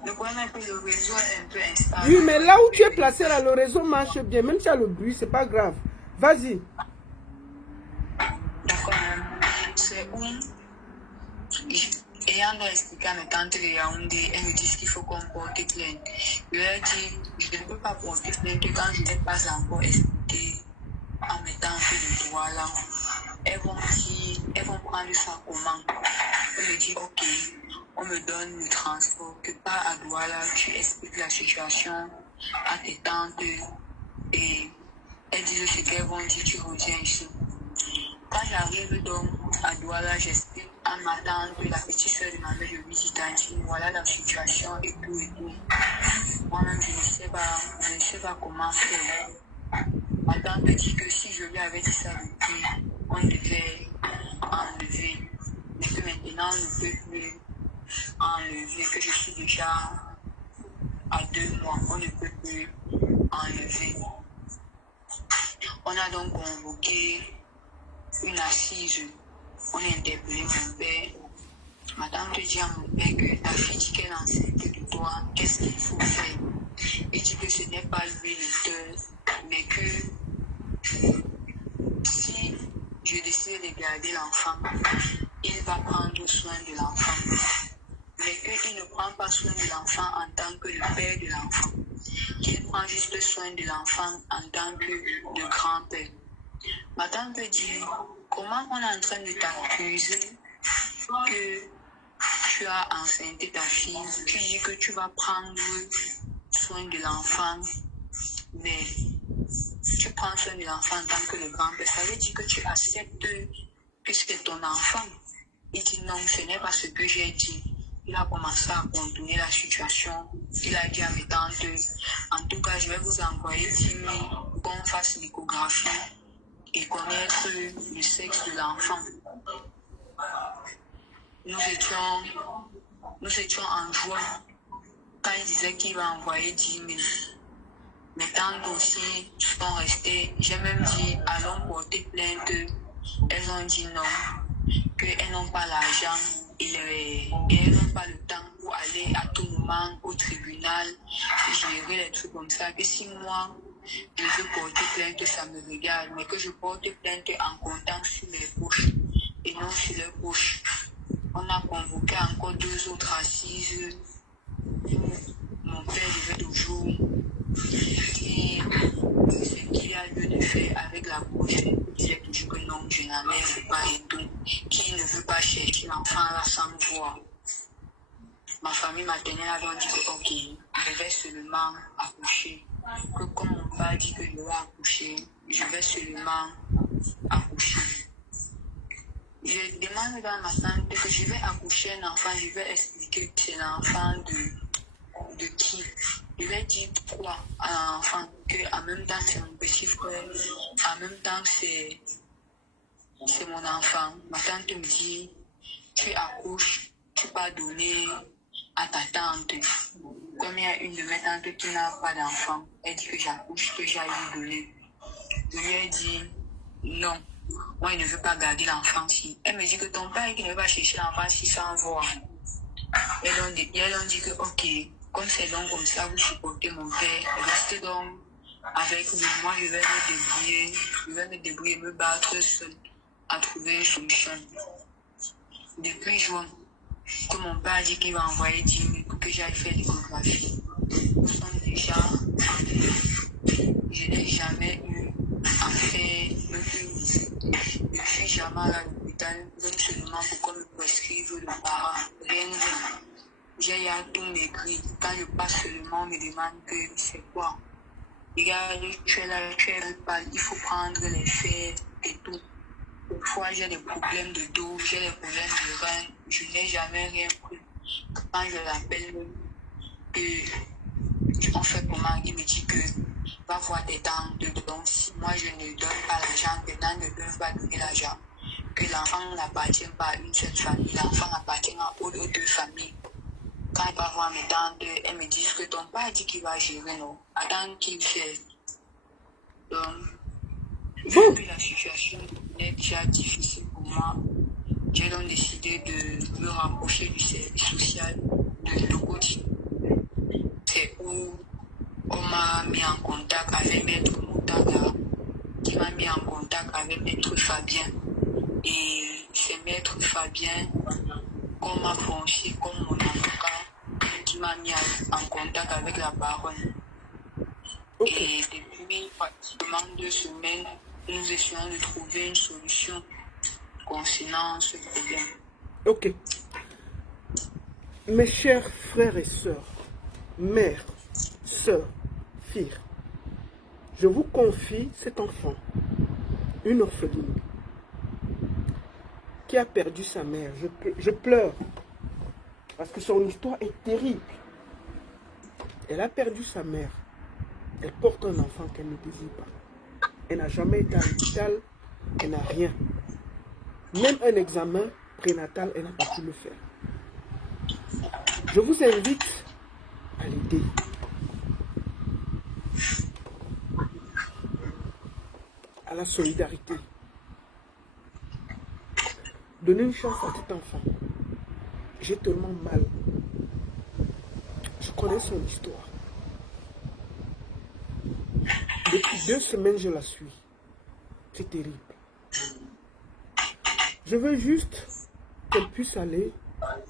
Le problème est que le réseau est un peu instable. Oui, mais là où tu es placé, là, le réseau marche bien. Même si y a le bruit, c'est pas grave. Vas-y. D'accord, c'est où, ayant expliqué à mes tantes de Yaoundé, elles me disent qu'il faut qu'on porte plainte. Je leur dis, je ne peux pas porter plainte quand je n'ai pas encore expliqué à mes tantes le droit là. Elles vont prendre ça comment? Elles me disent, ok, on me donne le transport, que par à Douala, tu expliques la situation à tes tantes et elles disent ce qu'elles vont dire, tu reviens ici. Quand j'arrive donc à Douala, j'explique à ma tante, la petite soeur de ma mère, je lui dis, Tanti, voilà la situation et tout et tout. Moi-même, je ne sais pas comment faire. Ma tante dit que si je lui avais dit ça depuis, on devait enlever. Mais que maintenant, on ne peut plus enlever, que je suis déjà à 2 mois, on ne peut plus enlever. On a donc convoqué une assise. On a interpellé mon père. Ma tante dit à mon père que ta fille dit qu'elle est enceinte de toi. Qu'est-ce qu'il faut faire? Il dit que ce n'est pas lui le tort, mais que si je décide de garder l'enfant, il va prendre soin de l'enfant. Mais qu'il ne prend pas soin de l'enfant en tant que le père de l'enfant. Qu'il prend juste soin de l'enfant en tant que le grand-père. Ma tante dit, comment on est en train de t'accuser que tu as enceinté ta fille, tu dis que tu vas prendre soin de l'enfant, mais tu prends soin de l'enfant en tant que le grand-père. Ça veut dire que tu acceptes que c'est ton enfant. Il dit non, ce n'est pas ce que j'ai dit. Il a commencé à contourner la situation. Il a dit à mes tantes, en tout cas, je vais vous envoyer 10 000 qu'on fasse l'échographie et connaître le sexe de l'enfant. Nous étions en joie quand il disait qu'il va envoyer 10 000. Mes tantes aussi sont restées. J'ai même dit, allons porter plainte. Elles ont dit non, qu'elles n'ont pas l'argent et elles n'ont pas le temps pour aller à tout moment au tribunal, gérer les trucs comme ça. Que si moi, je veux porter plainte, ça me regarde, mais que je porte plainte en comptant sur mes poches et non sur leurs poches. On a convoqué encore 2 autres assises. Mon père devait toujours dire ce qu'il a lieu de faire avec la poche. Il disait toujours que non, je n'enlève pas et tout. Qui ne veut pas chercher chercher l'enfant là sans me voir. Ma famille m'a tenu là, donc dit que ok, je vais seulement accoucher. Que comme mon père dit que je vais accoucher, je vais seulement accoucher. Je demande dans ma tante que je vais accoucher un enfant, je vais expliquer que c'est l'enfant de qui. Je vais dire pourquoi à l'enfant, qu'en même temps c'est mon petit frère, en même temps c'est mon enfant. Ma tante me dit, tu accouches, tu vas donner à ta tante. Comme il y a une de mes tantes qui n'a pas d'enfant, elle dit que j'accouche, que j'aille lui donner. Je lui ai dit, non, moi je ne veux pas garder l'enfant si. Elle me dit que ton père qui ne veut pas chercher l'enfant si sans voir. Et elles ont dit que ok, comme c'est donc comme ça, vous supportez mon père, restez donc avec lui. Moi je vais me débrouiller, me battre seul à trouver une solution. Depuis juin, que mon père a dit qu'il va envoyer 10 000 pour que j'aille faire l'échographie. Nous sommes déjà en mai. Je n'ai jamais eu à faire une visite. Je ne suis jamais à l'hôpital, même seulement pour qu'on me prescrive le para. Rien. J'ai tout maigri. Quand je passe seulement, on me demande que c'est quoi. Regarde, tu es là, tu es pâle, il faut prendre les fers et tout. Parfois, j'ai des problèmes de dos, j'ai des problèmes de rein. Je n'ai jamais rien pris. Quand je l'appelle, on fait comment, il me dit que va voir tes tantes. Donc, si moi je ne donne pas l'argent, tes tantes ne peuvent pas donner l'argent. Que l'enfant n'appartient pas à une seule famille, l'enfant appartient aux deux familles. Quand elle va voir mes tantes, elles me disent que ton père dit qu'il va gérer, non. Attends qu'il fait. Donc, vu que la situation est déjà difficile pour moi, j'ai donc décidé de me rapprocher du service social de Tokoti. C'est où on m'a mis en contact avec Maître Moutaga, qui m'a mis en contact avec Maître Fabien. Et c'est Maître Fabien qu'on m'a conçu comme mon avocat, qui m'a mis en contact avec la baronne. Okay. Et depuis pratiquement 2 semaines, nous essayons de trouver une solution concernant ce problème. Ok. Mes chers frères et sœurs, mères, sœurs, filles, je vous confie cet enfant, une orpheline, qui a perdu sa mère. Je pleure, parce que son histoire est terrible. Elle a perdu sa mère. Elle porte un enfant qu'elle ne désire pas. Elle n'a jamais été à l'hôpital, elle n'a rien. Même un examen prénatal, elle n'a pas pu le faire. Je vous invite à l'aider. À la solidarité. Donnez une chance à cet enfant. J'ai tellement mal. Je connais son histoire. Depuis 2 semaines, je la suis. C'est terrible. Je veux juste qu'elle puisse aller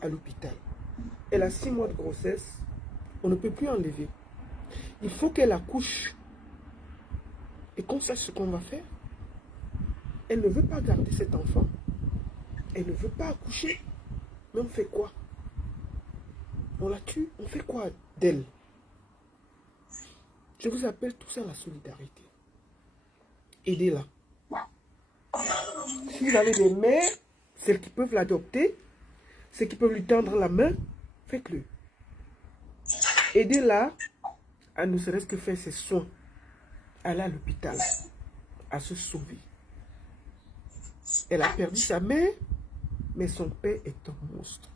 à l'hôpital. Elle a 6 mois de grossesse. On ne peut plus enlever. Il faut qu'elle accouche. Et qu'on sache ce qu'on va faire. Elle ne veut pas garder cet enfant. Elle ne veut pas accoucher. Mais on fait quoi? On la tue. On fait quoi d'elle? Je vous appelle tous à la solidarité. Aidez-la. Si vous avez des mères, celles qui peuvent l'adopter, celles qui peuvent lui tendre la main, faites-le. Aidez-la à ne serait-ce que faire ses soins, aller à l'hôpital, à se sauver. Elle a perdu sa mère, mais son père est un monstre.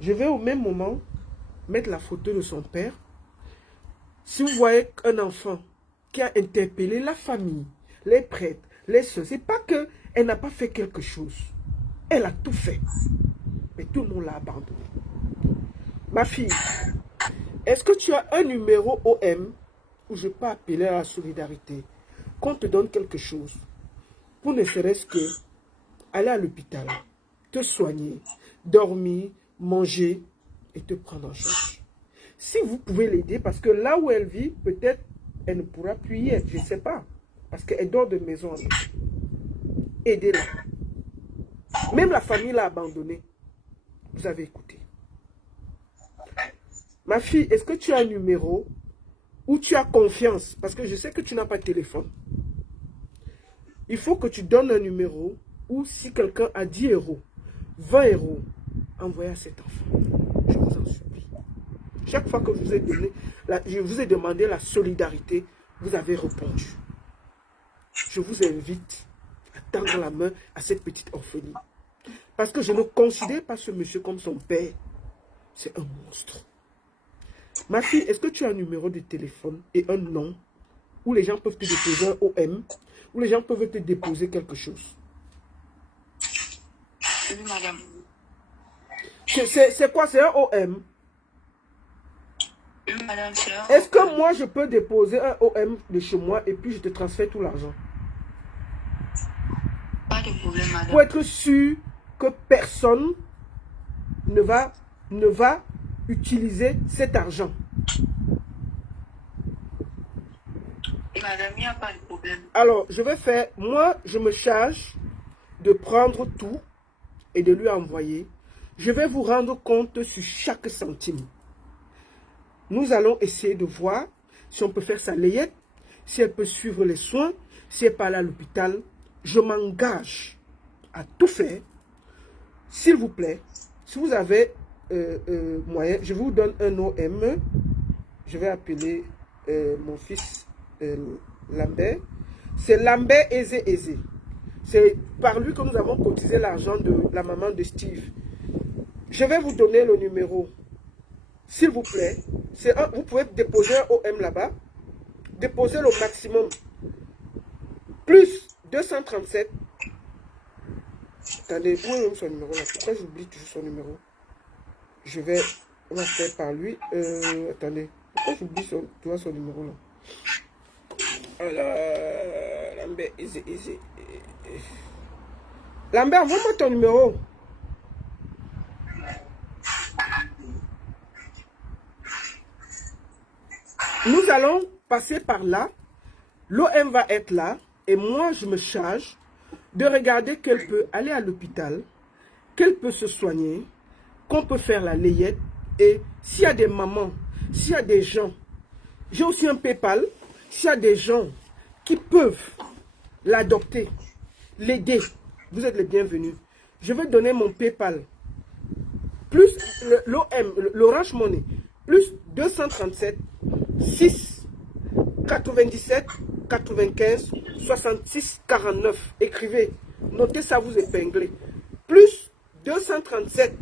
Je vais au même moment mettre la photo de son père. Si vous voyez un enfant qui a interpellé la famille, les prêtres, les soeurs, c'est pas qu'elle n'a pas fait quelque chose. Elle a tout fait. Mais tout le monde l'a abandonné. Ma fille, est-ce que tu as un numéro OM où je peux appeler à la solidarité, qu'on te donne quelque chose, pour ne serait-ce que aller à l'hôpital, te soigner, dormir, manger et te prendre en charge? Si vous pouvez l'aider, parce que là où elle vit, peut-être elle ne pourra plus y être, je ne sais pas, parce qu'elle dort de maison en maison. Aidez-la. Même la famille l'a abandonné. Vous avez écouté. Ma fille, est-ce que tu as un numéro où tu as confiance? Parce que je sais que tu n'as pas de téléphone. Il faut que tu donnes un numéro où si quelqu'un a 10 euros, 20 euros, envoyez à cet enfant. Je vous en supplie. Chaque fois que je vous ai donné, je vous ai demandé la solidarité, vous avez répondu. Je vous invite à tendre la main à cette petite orpheline. Parce que je ne considère pas ce monsieur comme son père. C'est un monstre. Ma fille, est-ce que tu as un numéro de téléphone et un nom où les gens peuvent te déposer un OM, où les gens peuvent te déposer quelque chose? Oui, madame. C'est quoi? C'est un OM? Oui, madame, c'est un Est-ce que OM. moi, je peux déposer un OM de chez moi et puis je te transfère tout l'argent? Pas de problème, madame. Pour être sûr que personne ne va utiliser cet argent. Et madame, il n'y a pas de problème. Alors, je vais faire, moi, je me charge de prendre tout et de lui envoyer. Je vais vous rendre compte sur chaque centime. Nous allons essayer de voir si on peut faire sa layette, si elle peut suivre les soins, si elle part à l'hôpital. Je m'engage à tout faire. S'il vous plaît, si vous avez moyen, je vous donne un OM. Je vais appeler mon fils Lambert. C'est Lambert Aizé. C'est par lui que nous avons cotisé l'argent de la maman de Steve. Je vais vous donner le numéro. S'il vous plaît, vous pouvez déposer un OM là-bas. Déposer le maximum. Plus 237. Attendez, où est son numéro là? Pourquoi j'oublie toujours son numéro? On va faire par lui. Attendez, pourquoi j'oublie son numéro là? Alors, Lambert, easy. Lambert, envoie-moi ton numéro. Nous allons passer par là. L'OM va être là. Et moi, je me charge de regarder qu'elle peut aller à l'hôpital, qu'elle peut se soigner, qu'on peut faire la layette. Et s'il y a des mamans, s'il y a des gens, j'ai aussi un PayPal, s'il y a des gens qui peuvent l'adopter, l'aider, vous êtes les bienvenus. Je vais donner mon PayPal, plus l'OM, l'Orange Money, plus 237 6 97 95 66 49. Écrivez, notez ça, vous épinglez. Plus 237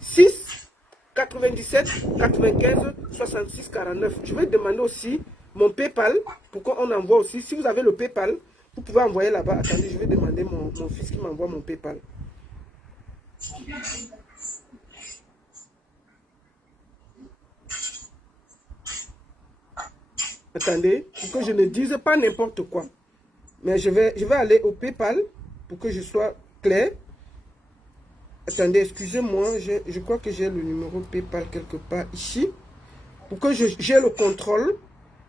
6 97 95 66 49. Je vais demander aussi mon PayPal pour qu'on envoie aussi. Si vous avez le PayPal, vous pouvez envoyer là-bas. Attendez, je vais demander mon fils qui m'envoie mon PayPal. Attendez, pour que je ne dise pas n'importe quoi. Mais je vais aller au PayPal pour que je sois clair. Attendez, excusez-moi, je crois que j'ai le numéro PayPal quelque part ici. Pour que j'ai le contrôle.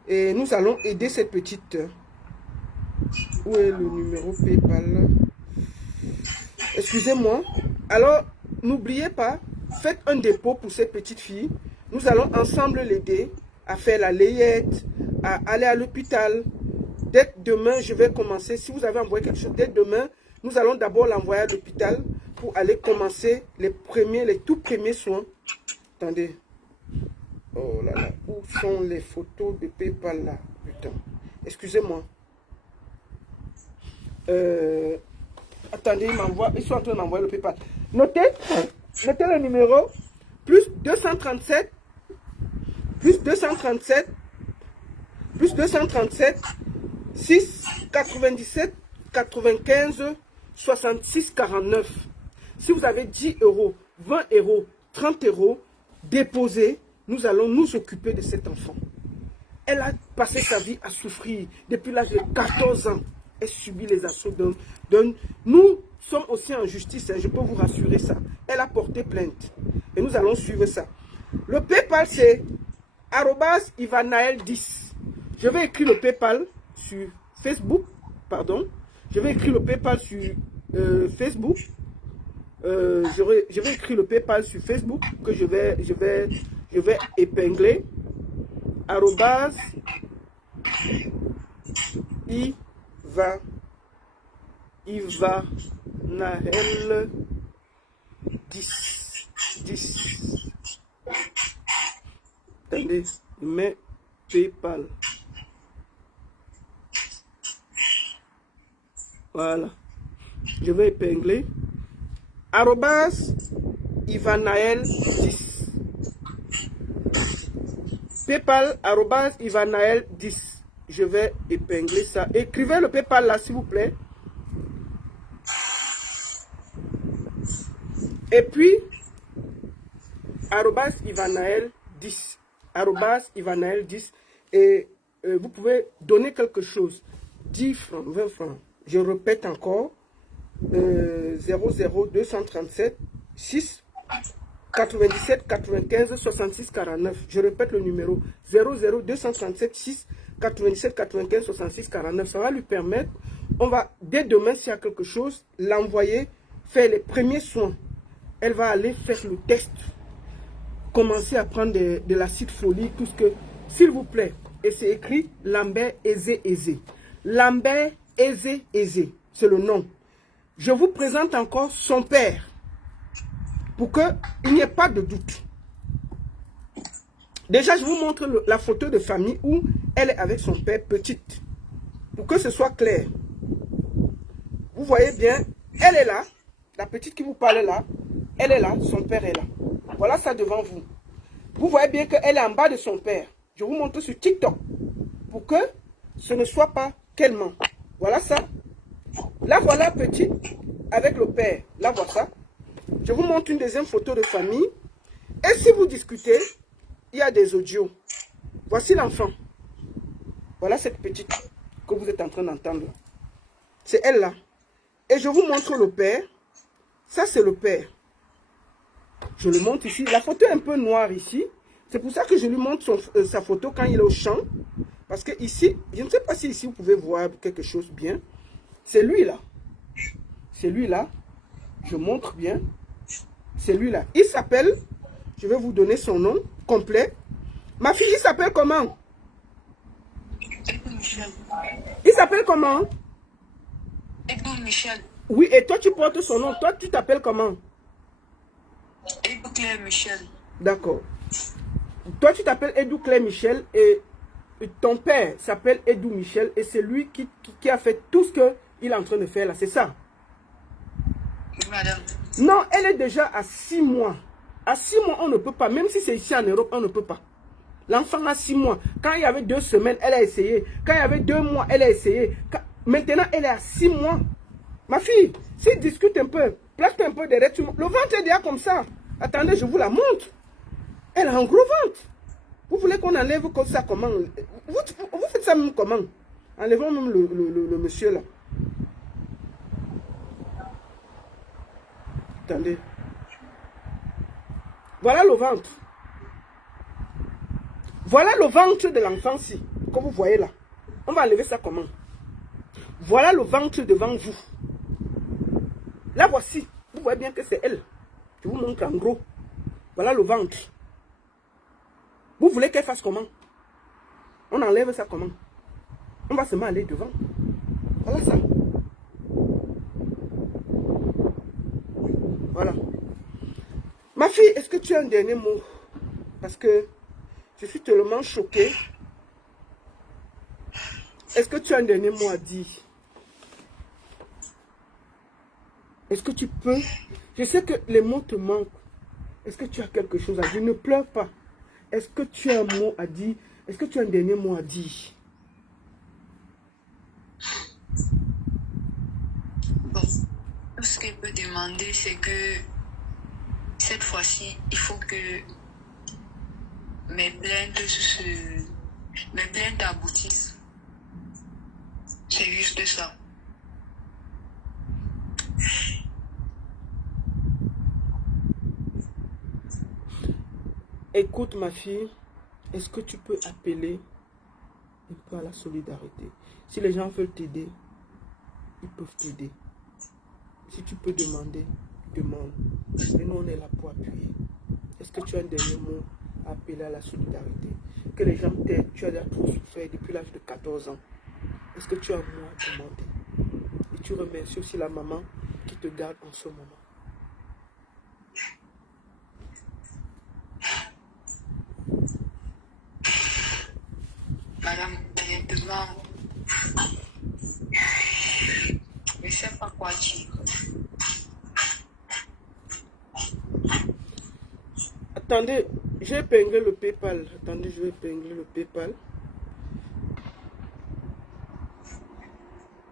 Et nous allons aider cette petite. Où est le numéro PayPal? Excusez-moi. Alors, n'oubliez pas, faites un dépôt pour cette petite fille. Nous allons ensemble l'aider à faire la layette, à aller à l'hôpital. Dès demain, je vais commencer. Si vous avez envoyé quelque chose, dès demain, nous allons d'abord l'envoyer à l'hôpital pour aller commencer les tout premiers soins. Attendez. Oh là là, où sont les photos de PayPal là? Putain. Excusez-moi. Attendez, ils sont en train d'envoyer le PayPal. Notez le numéro. Plus 237. Plus 237. Plus 237. 6 97 95 66 49. Si vous avez 10 euros, 20 euros, 30 euros, déposez. Nous allons nous occuper de cet enfant. Elle a passé sa vie à souffrir. Depuis l'âge de 14 ans, elle subit les assauts d'un... Nous sommes aussi en justice, hein, je peux vous rassurer ça. Elle a porté plainte. Et nous allons suivre ça. Le PayPal, c'est @ivanael10. Je vais écrire le PayPal sur Facebook. Pardon. Je vais écrire le PayPal sur Facebook. Je vais écrire le PayPal sur Facebook que je vais épingler. Arrobase Ivanaël 10. Attendez, je mets PayPal. Voilà. Je vais épingler. Arrobase Ivanaël 10. PayPal, arrobase Ivanaël 10. Je vais épingler ça. Écrivez le PayPal là, s'il vous plaît. Et puis, arrobase Ivanaël 10. Arrobase Ivanaël 10. Et vous pouvez donner quelque chose. 10 francs, 20 francs. Je répète encore. 00237 6 97 95 66 49. Je répète le numéro 00237 6 97 95 66 49. Ça va lui permettre, on va dès demain s'il y a quelque chose, l'envoyer, faire les premiers soins. Elle va aller faire le test, commencer à prendre de l'acide folique, tout ce que, s'il vous plaît. Et c'est écrit Lambert Aizé. Lambert Aizé, c'est le nom. Je vous présente encore son père, pour qu'il n'y ait pas de doute. Déjà, je vous montre la photo de famille où elle est avec son père petite, pour que ce soit clair. Vous voyez bien, elle est là, la petite qui vous parle là, elle est là, son père est là. Voilà ça devant vous. Vous voyez bien qu'elle est en bas de son père. Je vous montre sur TikTok, pour que ce ne soit pas qu'elle ment. Voilà ça. Là, voilà petite avec le père. Là, voilà ça. Je vous montre une deuxième photo de famille. Et si vous discutez, il y a des audios. Voici l'enfant. Voilà cette petite que vous êtes en train d'entendre. C'est elle là. Et je vous montre le père. Ça, c'est le père. Je le montre ici. La photo est un peu noire ici. C'est pour ça que je lui montre sa photo quand il est au champ. Parce que ici, je ne sais pas si ici vous pouvez voir quelque chose bien. C'est lui là. C'est lui là. Je montre bien. C'est lui là. Il s'appelle, je vais vous donner son nom complet. Ma fille, il s'appelle comment? Michel. Il s'appelle comment? Edou Michel. Oui, et toi tu portes son nom. Toi tu t'appelles comment? Edou Claire Michel. D'accord. Toi tu t'appelles Edou Claire Michel et ton père s'appelle Edou Michel et c'est lui qui a fait tout ce qu'il est en train de faire là. C'est ça? Oui, madame. Non, elle est déjà à 6 mois. À 6 mois, on ne peut pas. Même si c'est ici en Europe, on ne peut pas. L'enfant a 6 mois. Quand il y avait 2 semaines, elle a essayé. Quand il y avait 2 mois, elle a essayé. Maintenant, elle est à 6 mois. Ma fille, si discute un peu, place un peu derrière, le ventre est déjà comme ça. Attendez, je vous la montre. Elle a un gros ventre. Vous voulez qu'on enlève comme ça, comment? Vous faites ça même comment? Enlevons même le monsieur là. Attendez. Voilà le ventre. Voilà le ventre de l'enfant-ci, comme vous voyez là. On va enlever ça comment? Voilà le ventre devant vous. Là, voici. Vous voyez bien que c'est elle. Je vous montre en gros. Voilà le ventre. Vous voulez qu'elle fasse comment? On enlève ça comment? On va seulement aller devant. Voilà ça. Voilà. Ma fille, est-ce que tu as un dernier mot? Parce que je suis tellement choquée. Est-ce que tu as un dernier mot à dire? Est-ce que tu peux? Je sais que les mots te manquent. Est-ce que tu as quelque chose à dire? Ne pleure pas. Est-ce que tu as un mot à dire? Est-ce que tu as un dernier mot à dire? Bon, tout ce que je peux demander, c'est que cette fois-ci, il faut que mes plaintes aboutissent. C'est juste ça. Écoute ma fille, est-ce que tu peux appeler un peu à la solidarité? Si les gens veulent t'aider, ils peuvent t'aider. Si tu peux demander, demande. Et nous, on est là pour appuyer. Est-ce que tu as un dernier mot à appeler à la solidarité? Que les gens t'aident. Tu as déjà trop souffert depuis l'âge de 14 ans. Est-ce que tu as un mot à demander? Et tu remercies aussi la maman qui te garde en ce moment. Madame, honnêtement, je ne sais pas quoi dire. Attendez, j'ai épinglé le PayPal. Attendez, je vais épingler le PayPal.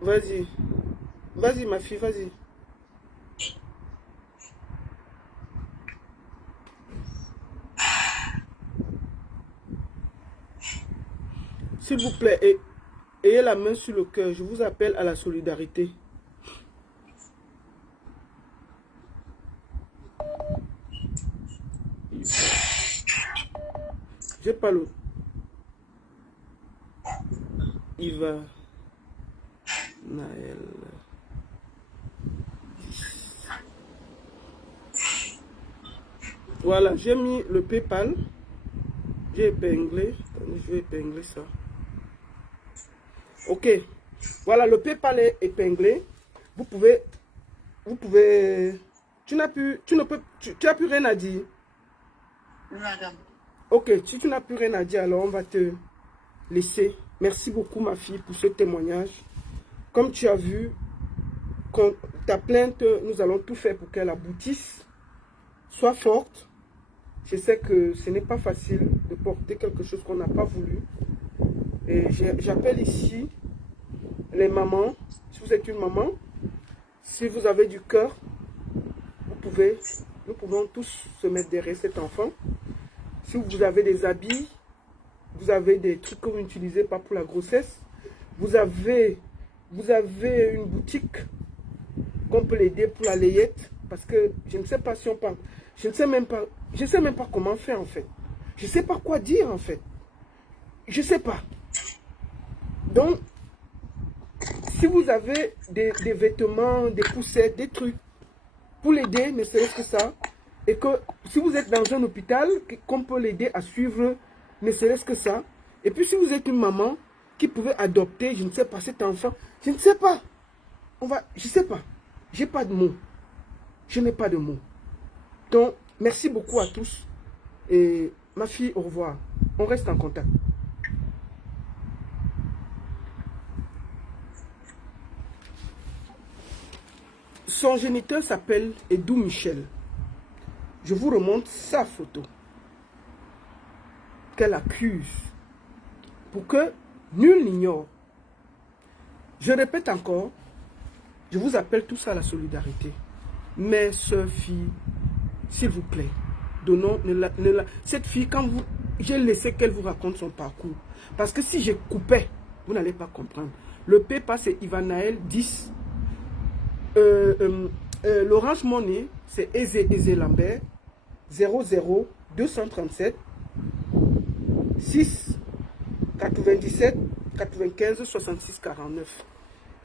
Vas-y. Vas-y, ma fille, vas-y. S'il vous plaît, ayez la main sur le cœur. Je vous appelle à la solidarité. J'ai pas le... Iva Naël. Voilà, j'ai mis le PayPal. J'ai épinglé. Attendez, je vais épingler ça. Ok. Voilà, le PayPal est épinglé. Vous pouvez... Tu n'as plus rien à dire. Madame. Ok, si tu n'as plus rien à dire, alors on va te laisser. Merci beaucoup, ma fille, pour ce témoignage. Comme tu as vu, ta plainte, nous allons tout faire pour qu'elle aboutisse. Sois forte. Je sais que ce n'est pas facile de porter quelque chose qu'on n'a pas voulu. Et j'appelle ici les mamans. Si vous êtes une maman, si vous avez du cœur, nous pouvons tous se mettre derrière cet enfant. Si vous avez des habits, vous avez des trucs que vous n'utilisez pas pour la grossesse, vous avez une boutique qu'on peut l'aider pour la layette, parce que je ne sais pas si on parle, je sais même pas comment faire en fait. Je ne sais pas quoi dire en fait. Je ne sais pas. Donc, si vous avez des vêtements, des poussettes, des trucs, pour l'aider, ne serait-ce que ça, et que si vous êtes dans un hôpital, qu'on peut l'aider à suivre, ne serait-ce que ça. Et puis si vous êtes une maman qui pouvait adopter, je ne sais pas, cet enfant, je ne sais pas. Je ne sais pas. J'ai pas de mots. Je n'ai pas de mots. Donc, merci beaucoup à tous. Et ma fille, au revoir. On reste en contact. Son géniteur s'appelle Edou Michel. Je vous remonte sa photo qu'elle accuse pour que nul n'ignore. Je répète encore, je vous appelle tous à la solidarité. Mes soeurs, filles, s'il vous plaît, donnons, cette fille, j'ai laissé qu'elle vous raconte son parcours. Parce que si je coupais, vous n'allez pas comprendre. Le PayPal, c'est Ivanaël 10. L'Orange Money, c'est Eze Lambert. 00 237 6 97 95 66 49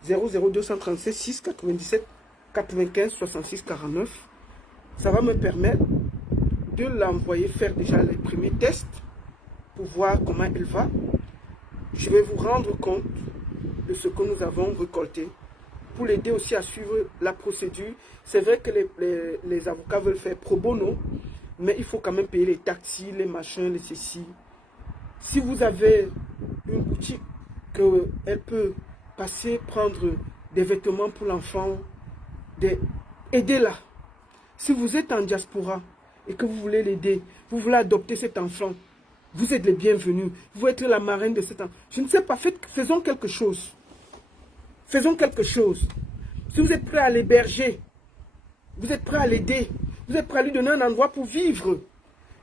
00 237 6 97 95 66 49. Ça va me permettre de l'envoyer faire déjà les premiers tests pour voir comment elle va. Je vais vous rendre compte de ce que nous avons récolté pour l'aider aussi à suivre la procédure. C'est vrai que les avocats veulent faire pro bono, mais il faut quand même payer les taxis, les machins, les ceci. Si vous avez une boutique qu'elle peut passer, prendre des vêtements pour l'enfant, aidez-la. Si vous êtes en diaspora et que vous voulez l'aider, vous voulez adopter cet enfant, vous êtes les bienvenus. Vous êtes la marraine de cet enfant. Je ne sais pas, faisons quelque chose. Faisons quelque chose. Si vous êtes prêt à l'héberger, vous êtes prêt à l'aider, vous êtes prêt à lui donner un endroit pour vivre,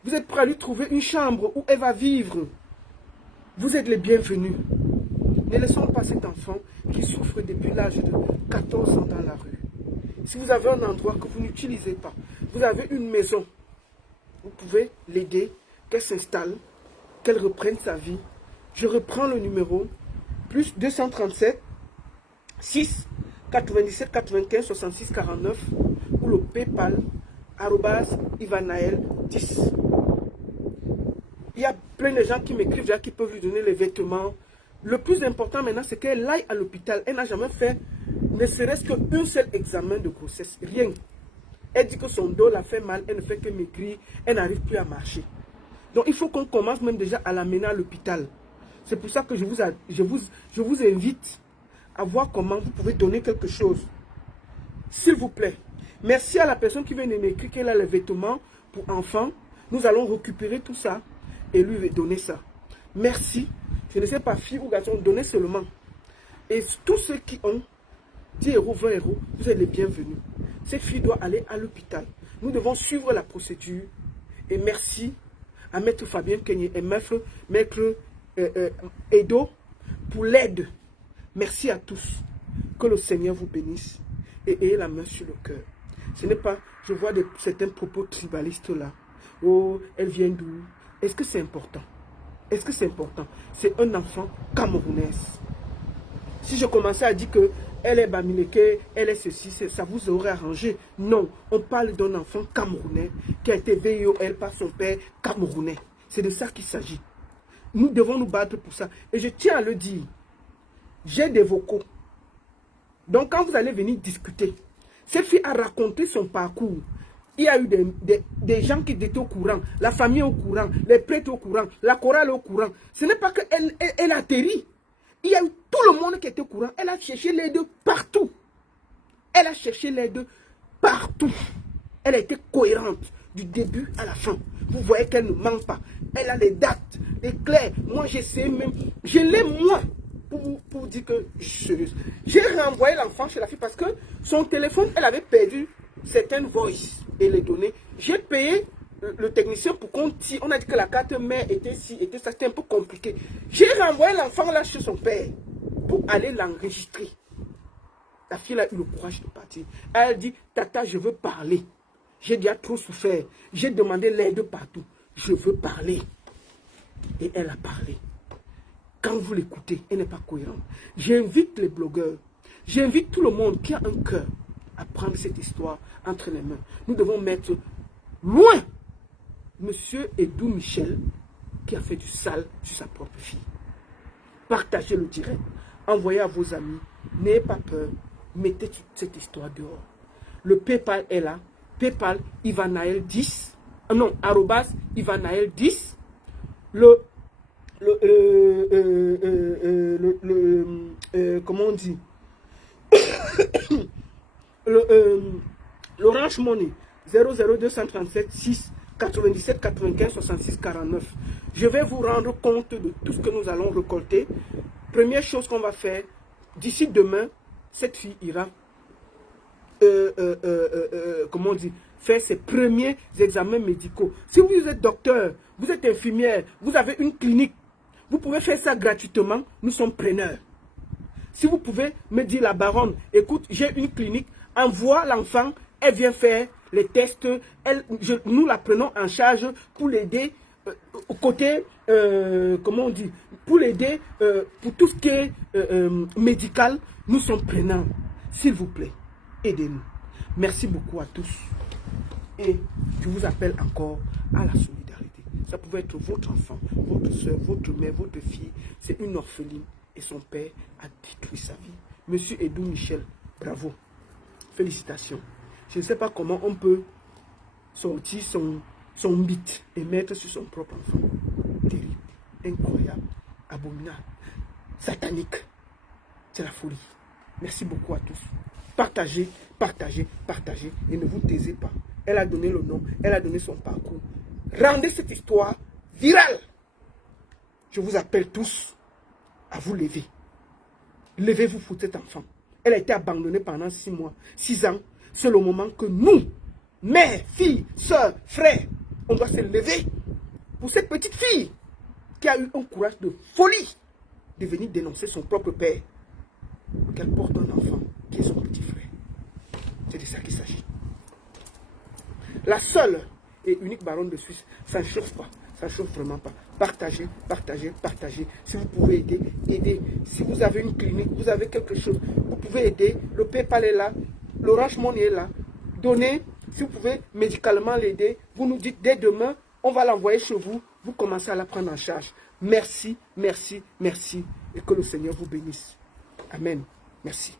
vous êtes prêt à lui trouver une chambre où elle va vivre, vous êtes les bienvenus. Ne laissons pas cet enfant qui souffre depuis l'âge de 14 ans dans la rue. Si vous avez un endroit que vous n'utilisez pas, vous avez une maison, vous pouvez l'aider, qu'elle s'installe, qu'elle reprenne sa vie. Je reprends le numéro, plus 237 6 97 95 66 49 ou le PayPal @ivanael 10. Il y a plein de gens qui m'écrivent déjà qui peuvent lui donner les vêtements. Le plus important maintenant, c'est qu'elle aille à l'hôpital. Elle n'a jamais fait ne serait-ce qu'un seul examen de grossesse. Rien. Elle dit que son dos la fait mal. Elle ne fait que maigrir. Elle n'arrive plus à marcher. Donc il faut qu'on commence même déjà à l'amener à l'hôpital. C'est pour ça que je vous invite à voir comment vous pouvez donner quelque chose. S'il vous plaît. Merci à la personne qui vient de m'écrire qu'elle a les vêtements pour enfants. Nous allons récupérer tout ça et lui donner ça. Merci. Je ne sais pas, fille ou garçon, donnez seulement. Et tous ceux qui ont 10 euros, 20 euros, vous êtes les bienvenus. Cette fille doit aller à l'hôpital. Nous devons suivre la procédure. Et merci à Maître Fabien Kenyé et Maître Edo pour l'aide. Merci à tous. Que le Seigneur vous bénisse et ayez la main sur le cœur. Ce n'est pas, je vois certains propos tribalistes là. Oh, elle vient d'où? Est-ce que c'est important? Est-ce que c'est important? C'est un enfant camerounaise. Si je commençais à dire que elle est Bamileke, elle est ceci, ça vous aurait arrangé. Non, on parle d'un enfant camerounais qui a été VIOL par son père camerounais. C'est de ça qu'il s'agit. Nous devons nous battre pour ça. Et je tiens à le dire. J'ai des vocaux. Donc quand vous allez venir discuter, cette fille a raconté son parcours. Il y a eu des gens qui étaient au courant, la famille au courant, les prêtres au courant, la chorale au courant. Ce n'est pas qu'elle elle atterrit. Il y a eu tout le monde qui était au courant. Elle a cherché l'aide partout. Elle a cherché l'aide partout. Elle a été cohérente du début à la fin. Vous voyez qu'elle ne manque pas. Elle a les dates, les clairs. Moi, j'essaie même. Je l'ai moi pour dire que je suis sérieuse. J'ai renvoyé l'enfant chez la fille parce que son téléphone, elle avait perdu certaines voices et les données. J'ai payé le technicien pour qu'on tire. On a dit que la carte mère était ci, était ça, c'était un peu compliqué. J'ai renvoyé l'enfant là chez son père pour aller l'enregistrer. La fille a eu le courage de partir. Elle dit, Tata, je veux parler. J'ai déjà trop souffert. J'ai demandé l'aide partout. Je veux parler. Et elle a parlé. Quand vous l'écoutez, elle n'est pas cohérente. J'invite les blogueurs. J'invite tout le monde qui a un cœur à prendre cette histoire entre les mains. Nous devons mettre loin Monsieur Edou Michel qui a fait du sale sur sa propre fille. Partagez le direct. Envoyez à vos amis. N'ayez pas peur. Mettez cette histoire dehors. Le PayPal est là. PayPal Ivanael 10. Non, @Ivanael 10. Comment on dit? L'Orange Money 00237 6 97 95 66 49. Je vais vous rendre compte de tout ce que nous allons récolter. Première chose qu'on va faire, d'ici demain, cette fille ira comment on dit, faire ses premiers examens médicaux. Si vous êtes docteur, vous êtes infirmière, vous avez une clinique, vous pouvez faire ça gratuitement, nous sommes preneurs. Si vous pouvez me dire, la baronne, écoute, j'ai une clinique, envoie l'enfant, elle vient faire les tests, nous la prenons en charge pour l'aider au côté, comment on dit, pour l'aider pour tout ce qui est médical, nous sommes prenants. S'il vous plaît, aidez-nous. Merci beaucoup à tous. Et je vous appelle encore à la solidarité. Ça pouvait être votre enfant, votre soeur, votre mère, votre fille. C'est une orpheline et son père a détruit sa vie. Monsieur Edou Michel, bravo. Félicitations. Je ne sais pas comment on peut sortir son mythe et mettre sur son propre enfant. Terrible, incroyable, abominable, satanique. C'est la folie. Merci beaucoup à tous. Partagez, partagez, partagez et ne vous taisez pas. Elle a donné le nom, elle a donné son parcours. Rendez cette histoire virale. Je vous appelle tous à vous lever. Levez-vous pour cet enfant. Elle a été abandonnée pendant 6 mois, 6 ans. C'est le moment que nous, mères, filles, sœurs, frères, on doit se lever pour cette petite fille qui a eu un courage de folie de venir dénoncer son propre père. Qu'elle porte un enfant qui est son petit frère. C'est de ça qu'il s'agit. La seule et unique baronne de Suisse, ça ne chauffe pas. Ça ne chauffe vraiment pas. Partagez, partagez, partagez. Si vous pouvez aider, aidez. Si vous avez une clinique, vous avez quelque chose, vous pouvez pouvez aider, le PayPal est là, l'Orange Money est là. Donnez, si vous pouvez médicalement l'aider, vous nous dites dès demain, on va l'envoyer chez vous, vous commencez à la prendre en charge. Merci, merci, merci, et que le Seigneur vous bénisse. Amen. Merci.